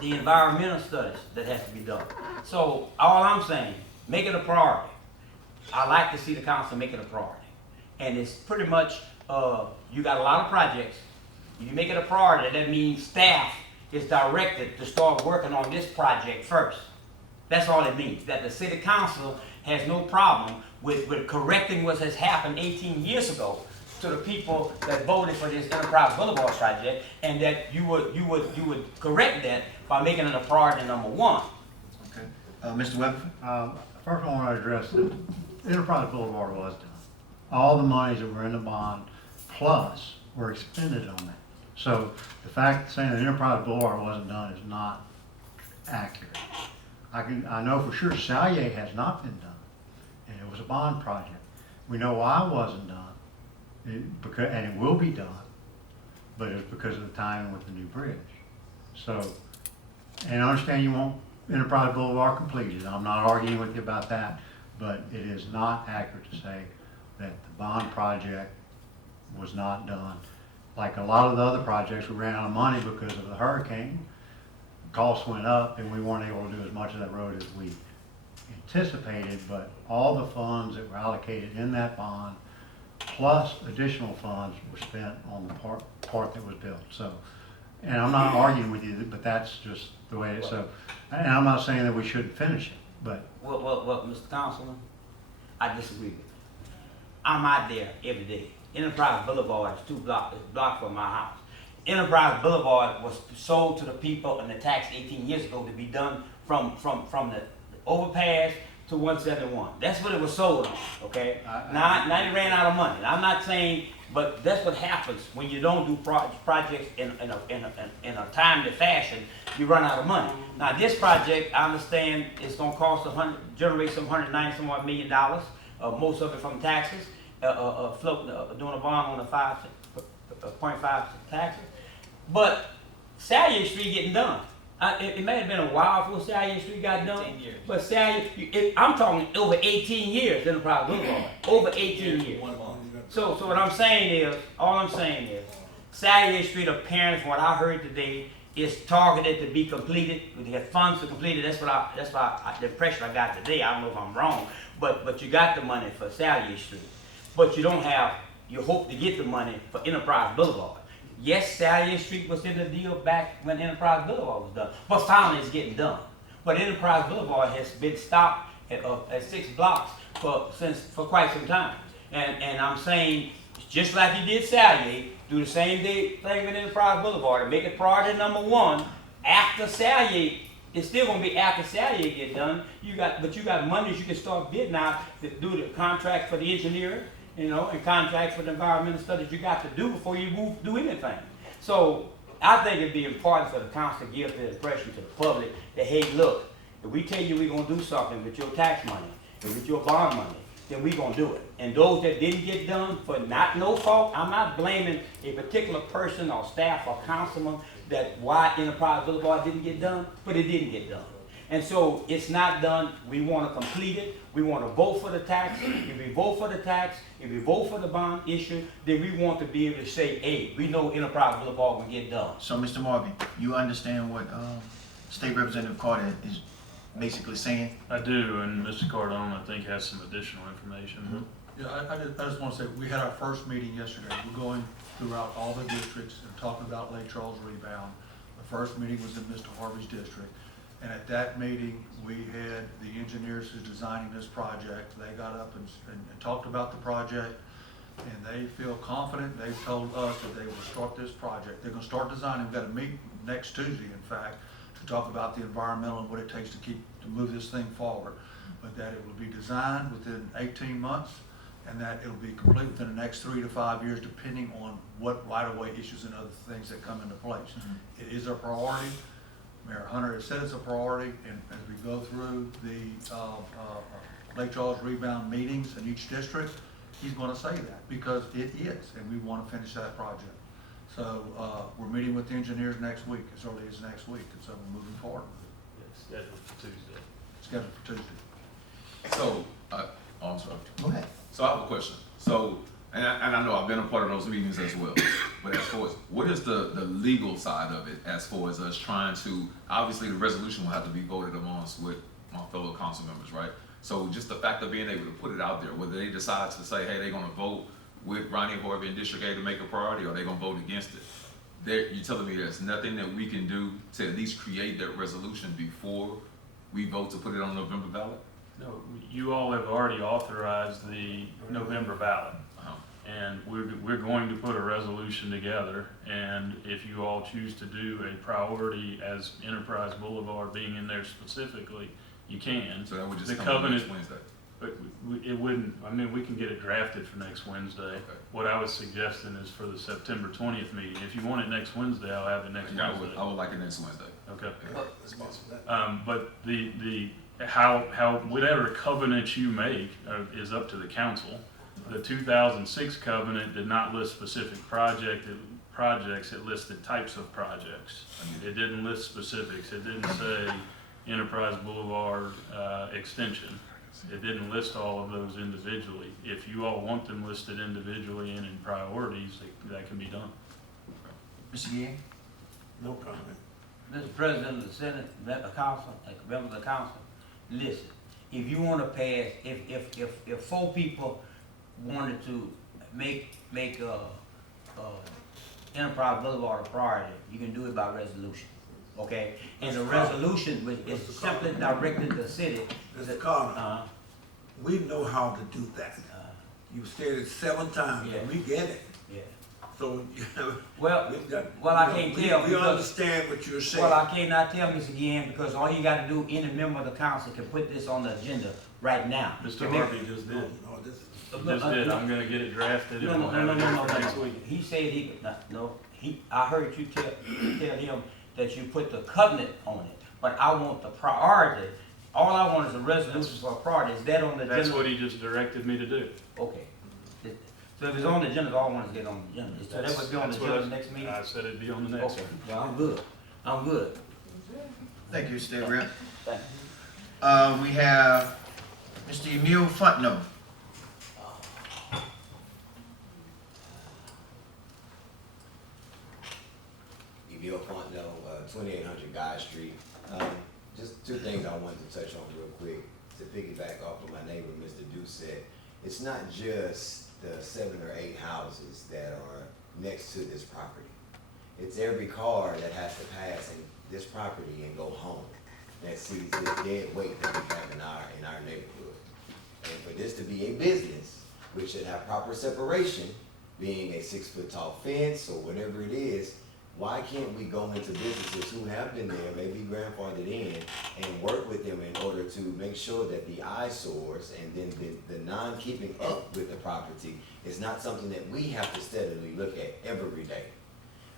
environmental studies that has to be done. So all I'm saying, make it a priority. I like to see the council make it a priority, and it's pretty much you got a lot of projects. You make it a priority. That means staff is directed to start working on this project first. That's all it means. That the city council has no problem with correcting what has happened 18 years ago to the people that voted for this Enterprise Boulevard project, and that you would correct that by making it a priority number 1. Okay. Mr. Weatherford? First, I want to address that Enterprise Boulevard was done. All the monies that were in the bond plus were expended on that. So the fact saying that Enterprise Boulevard wasn't done is not accurate. I know for sure Sallier has not been done, and it was a bond project. We know why it wasn't done, and it will be done, but it was because of the timing with the new bridge. So, and I understand you want Enterprise Boulevard completed. I'm not arguing with you about that, but it is not accurate to say that the bond project was not done. Like a lot of the other projects, we ran out of money because of the hurricane. Costs went up, and we weren't able to do as much of that road as we anticipated, but all the funds that were allocated in that bond, plus additional funds, were spent on the part that was built. So, and I'm not arguing with you, but that's just the way it is. So, and I'm not saying that we shouldn't finish it, but. Well, Mr. Councilman, I disagree with you. I'm out there every day. Enterprise Boulevard is 2 blocks from my house. Enterprise Boulevard was sold to the people and the tax 18 years ago to be done from the overpass to 171. That's what it was sold on, okay? Now they ran out of money. I'm not saying, but that's what happens when you don't do projects in a timely fashion. You run out of money. Now this project, I understand, is going to cost generate some $190 million. Most of it from taxes, doing a bond on the 5.5 taxes. But Sallier Street getting done. It may have been a while before Sallier Street got done, 18 years. but Sallier, I'm talking over 18 years, Enterprise Boulevard, over 18 years. So what I'm saying is, all I'm saying is, Sallier Street apparently, from what I heard today, is targeted to be completed. They have funds to complete it. That's why the impression I got today. I don't know if I'm wrong, but you got the money for Sallier Street, but you don't have. You hope to get the money for Enterprise Boulevard. Yes, Sallier Street was in the deal back when Enterprise Boulevard was done, but finally it's getting done. But Enterprise Boulevard has been stopped at 6 blocks for quite some time. And I'm saying, just like you did Sallier, do the same thing with Enterprise Boulevard and make it priority number 1 after Sallier. It's still going to be after Sallier get done. But you got monies you can start bidding out to do the contract for the engineering, and contracts for the environmental studies you got to do before you do anything. So I think it'd be important for the council to give the impression to the public that, hey, look, if we tell you we're going to do something with your tax money and with your bond money, then we're going to do it. And those that didn't get done for no fault, I'm not blaming a particular person or staff or councilman that why Enterprise Boulevard didn't get done, but it didn't get done. And so it's not done, we wanna complete it, we wanna vote for the tax. If we vote for the tax, if we vote for the bond issue, then we want to be able to say, hey, we know Enterprise Boulevard will get done. So, Mr. Morgan, you understand what, State Representative Carter is basically saying? I do, and Mr. Cardone, I think, has some additional information. Yeah, I just want to say, we had our first meeting yesterday. We're going throughout all the districts and talking about Lake Charles rebound. The first meeting was in Mr. Harvey's district. And at that meeting, we had the engineers who's designing this project. They got up and talked about the project, and they feel confident. They've told us that they will start this project. They're gonna start designing. We've got a meeting next Tuesday, in fact, to talk about the environmental and what it takes to move this thing forward. But that it will be designed within 18 months, and that it'll be complete within the next 3 to 5 years, depending on what right-of-way issues and other things that come into place. It is a priority. Mayor Hunter has said it's a priority, and as we go through the Lake Charles rebound meetings in each district, he's gonna say that, because it is, and we wanna finish that project. So, we're meeting with the engineers next week, as early as next week, and so we're moving forward with It's scheduled for Tuesday. it. Scheduled for Tuesday. So, I'm sorry. Go ahead. So I have a question. So, and I know I've been a part of those meetings as well, but as far as, what is the legal side of it as far as us trying to, obviously the resolution will have to be voted amongst with my fellow council members, right? So just the fact of being able to put it out there, whether they decide to say, hey, they're gonna vote with Ronnie Harvey and District A to make a priority, or they're gonna vote against it. You're telling me there's nothing that we can do to at least create that resolution before we vote to put it on the November ballot? No, you all have already authorized the November ballot. Uh-huh. And we're going to put a resolution together, and if you all choose to do a priority as Enterprise Boulevard being in there specifically, you can. So that would just The come covenant- next Wednesday? But it wouldn't, I mean, we can get it drafted for next Wednesday. Okay. What I was suggesting is for the September 20th meeting. If you want it next Wednesday, I'll have it next Yeah, Wednesday. I would like it next Wednesday. Okay. Yeah. But how, whatever covenant you make is up to the council. The 2006 covenant did not list specific projects, it listed types of projects. It didn't list specifics, it didn't say Enterprise Boulevard extension. It didn't list all of those individually. If you all want them listed individually and in priorities, that can be done. Mr. Gann? No comment. Mr. President of the Senate, members of the council, listen, if you wanna pass, if 4 people wanted to make Enterprise Boulevard a priority, you can do it by resolution, okay? And the resolution is simply directed to the city. Mr. Carter, we know how to do that. You've said it 7 times, and we get it. Yeah. So, Well, I can't tell we because, understand what you're saying. well, I cannot tell Mr. Gann because all you gotta do, any member of the council can put this on the agenda right now. Mr. Harvey just did. No, this is. Just did. I'm gonna get it drafted and we'll have it for next week. He said he could, I heard you tell him that you put the covenant on it, but I want the priority. All I want is a resolution for a priority. Is that on the agenda? That's what he just directed me to do. Okay. So if it's on the agenda, all I want is get on the agenda. So that would be on the That's what agenda next meeting? I said it'd be on the next Okay, one. well, I'm good. Thank you, State Rep. Thank We have Mr. Emil Fontenot. Emil Fontenot, 2800 Guy Street. Just 2 things I wanted to touch on real quick to piggyback off of my neighbor, Mr. Doucette. It's not just the 7 or 8 houses that are next to this property. It's every car that has to pass in this property and go home that sees this dead weight that we have in our neighborhood. And for this to be a business, which should have proper separation, being a 6-foot tall fence or whatever it is, why can't we go into businesses who have been there, maybe grandfathered in, and work with them in order to make sure that the eyesores and then the non-keeping up with the property is not something that we have to steadily look at every day.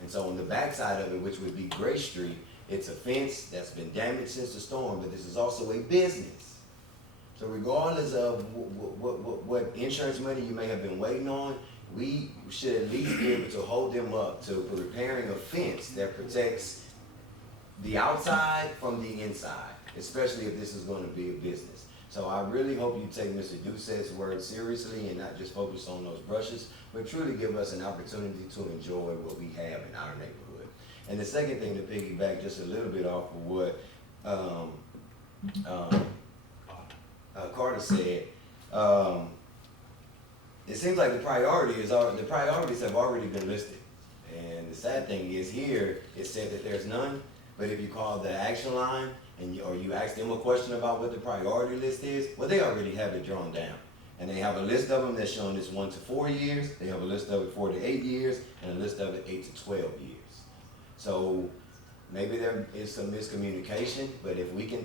And so on the backside of it, which would be Gray Street, it's a fence that's been damaged since the storm, but this is also a business. So regardless of what insurance money you may have been waiting on, we should at least be able to hold them up to repairing a fence that protects the outside from the inside. especially if this is gonna be a business. So I really hope you take Mr. Doucette's word seriously and not just focus on those brushes, but truly give us an opportunity to enjoy what we have in our neighborhood. And the second thing to piggyback just a little bit off of what Carter said, it seems like the priorities have already been listed. And the sad thing is here, it said that there's none, but if you call the action line or you ask them a question about what the priority list is, well, they already have it drawn down. And they have a list of them that's showing this 1 to 4 years, they have a list of it 4 to 8 years, and a list of it 8 to 12 years. So maybe there is some miscommunication, but if we can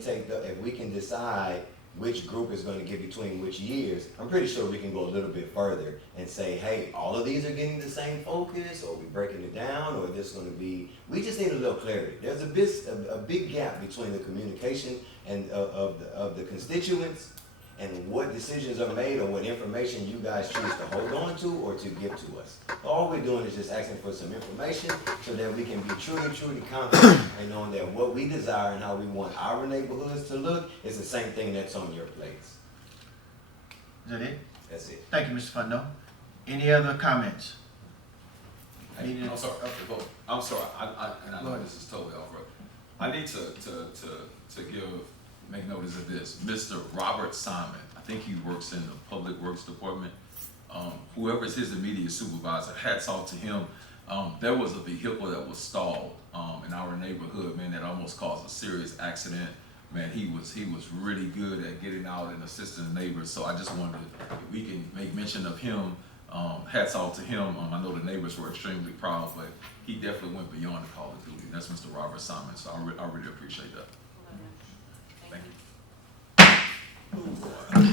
decide which group is going to get between which years, I'm pretty sure we can go a little bit further and say, hey, all of these are getting the same focus, or we breaking it down, or this going to be, we just need a little clarity. There's a big gap between the communication and of the constituents and what decisions are made or what information you guys choose to hold on to or to give to us. All we're doing is just asking for some information so that we can be truly confident in knowing that what we desire and how we want our neighborhoods to look is the same thing that's on your plates. Is that it? That's it. Thank you, Mr. Fundo. Any other comments? Hey, I'm sorry, I'm sorry, and I know this is totally off road. I need to make notice of this. Mr. Robert Simon, I think he works in the Public Works Department. Whoever's his immediate supervisor, hats off to him. There was a vehicle that was stalled in our neighborhood, man, that almost caused a serious accident. Man, he was really good at getting out and assisting the neighbors. So I just wondered if we can make mention of him. Hats off to him. I know the neighbors were extremely proud, but he definitely went beyond the call of duty. That's Mr. Robert Simon, so I really appreciate that. Thank you.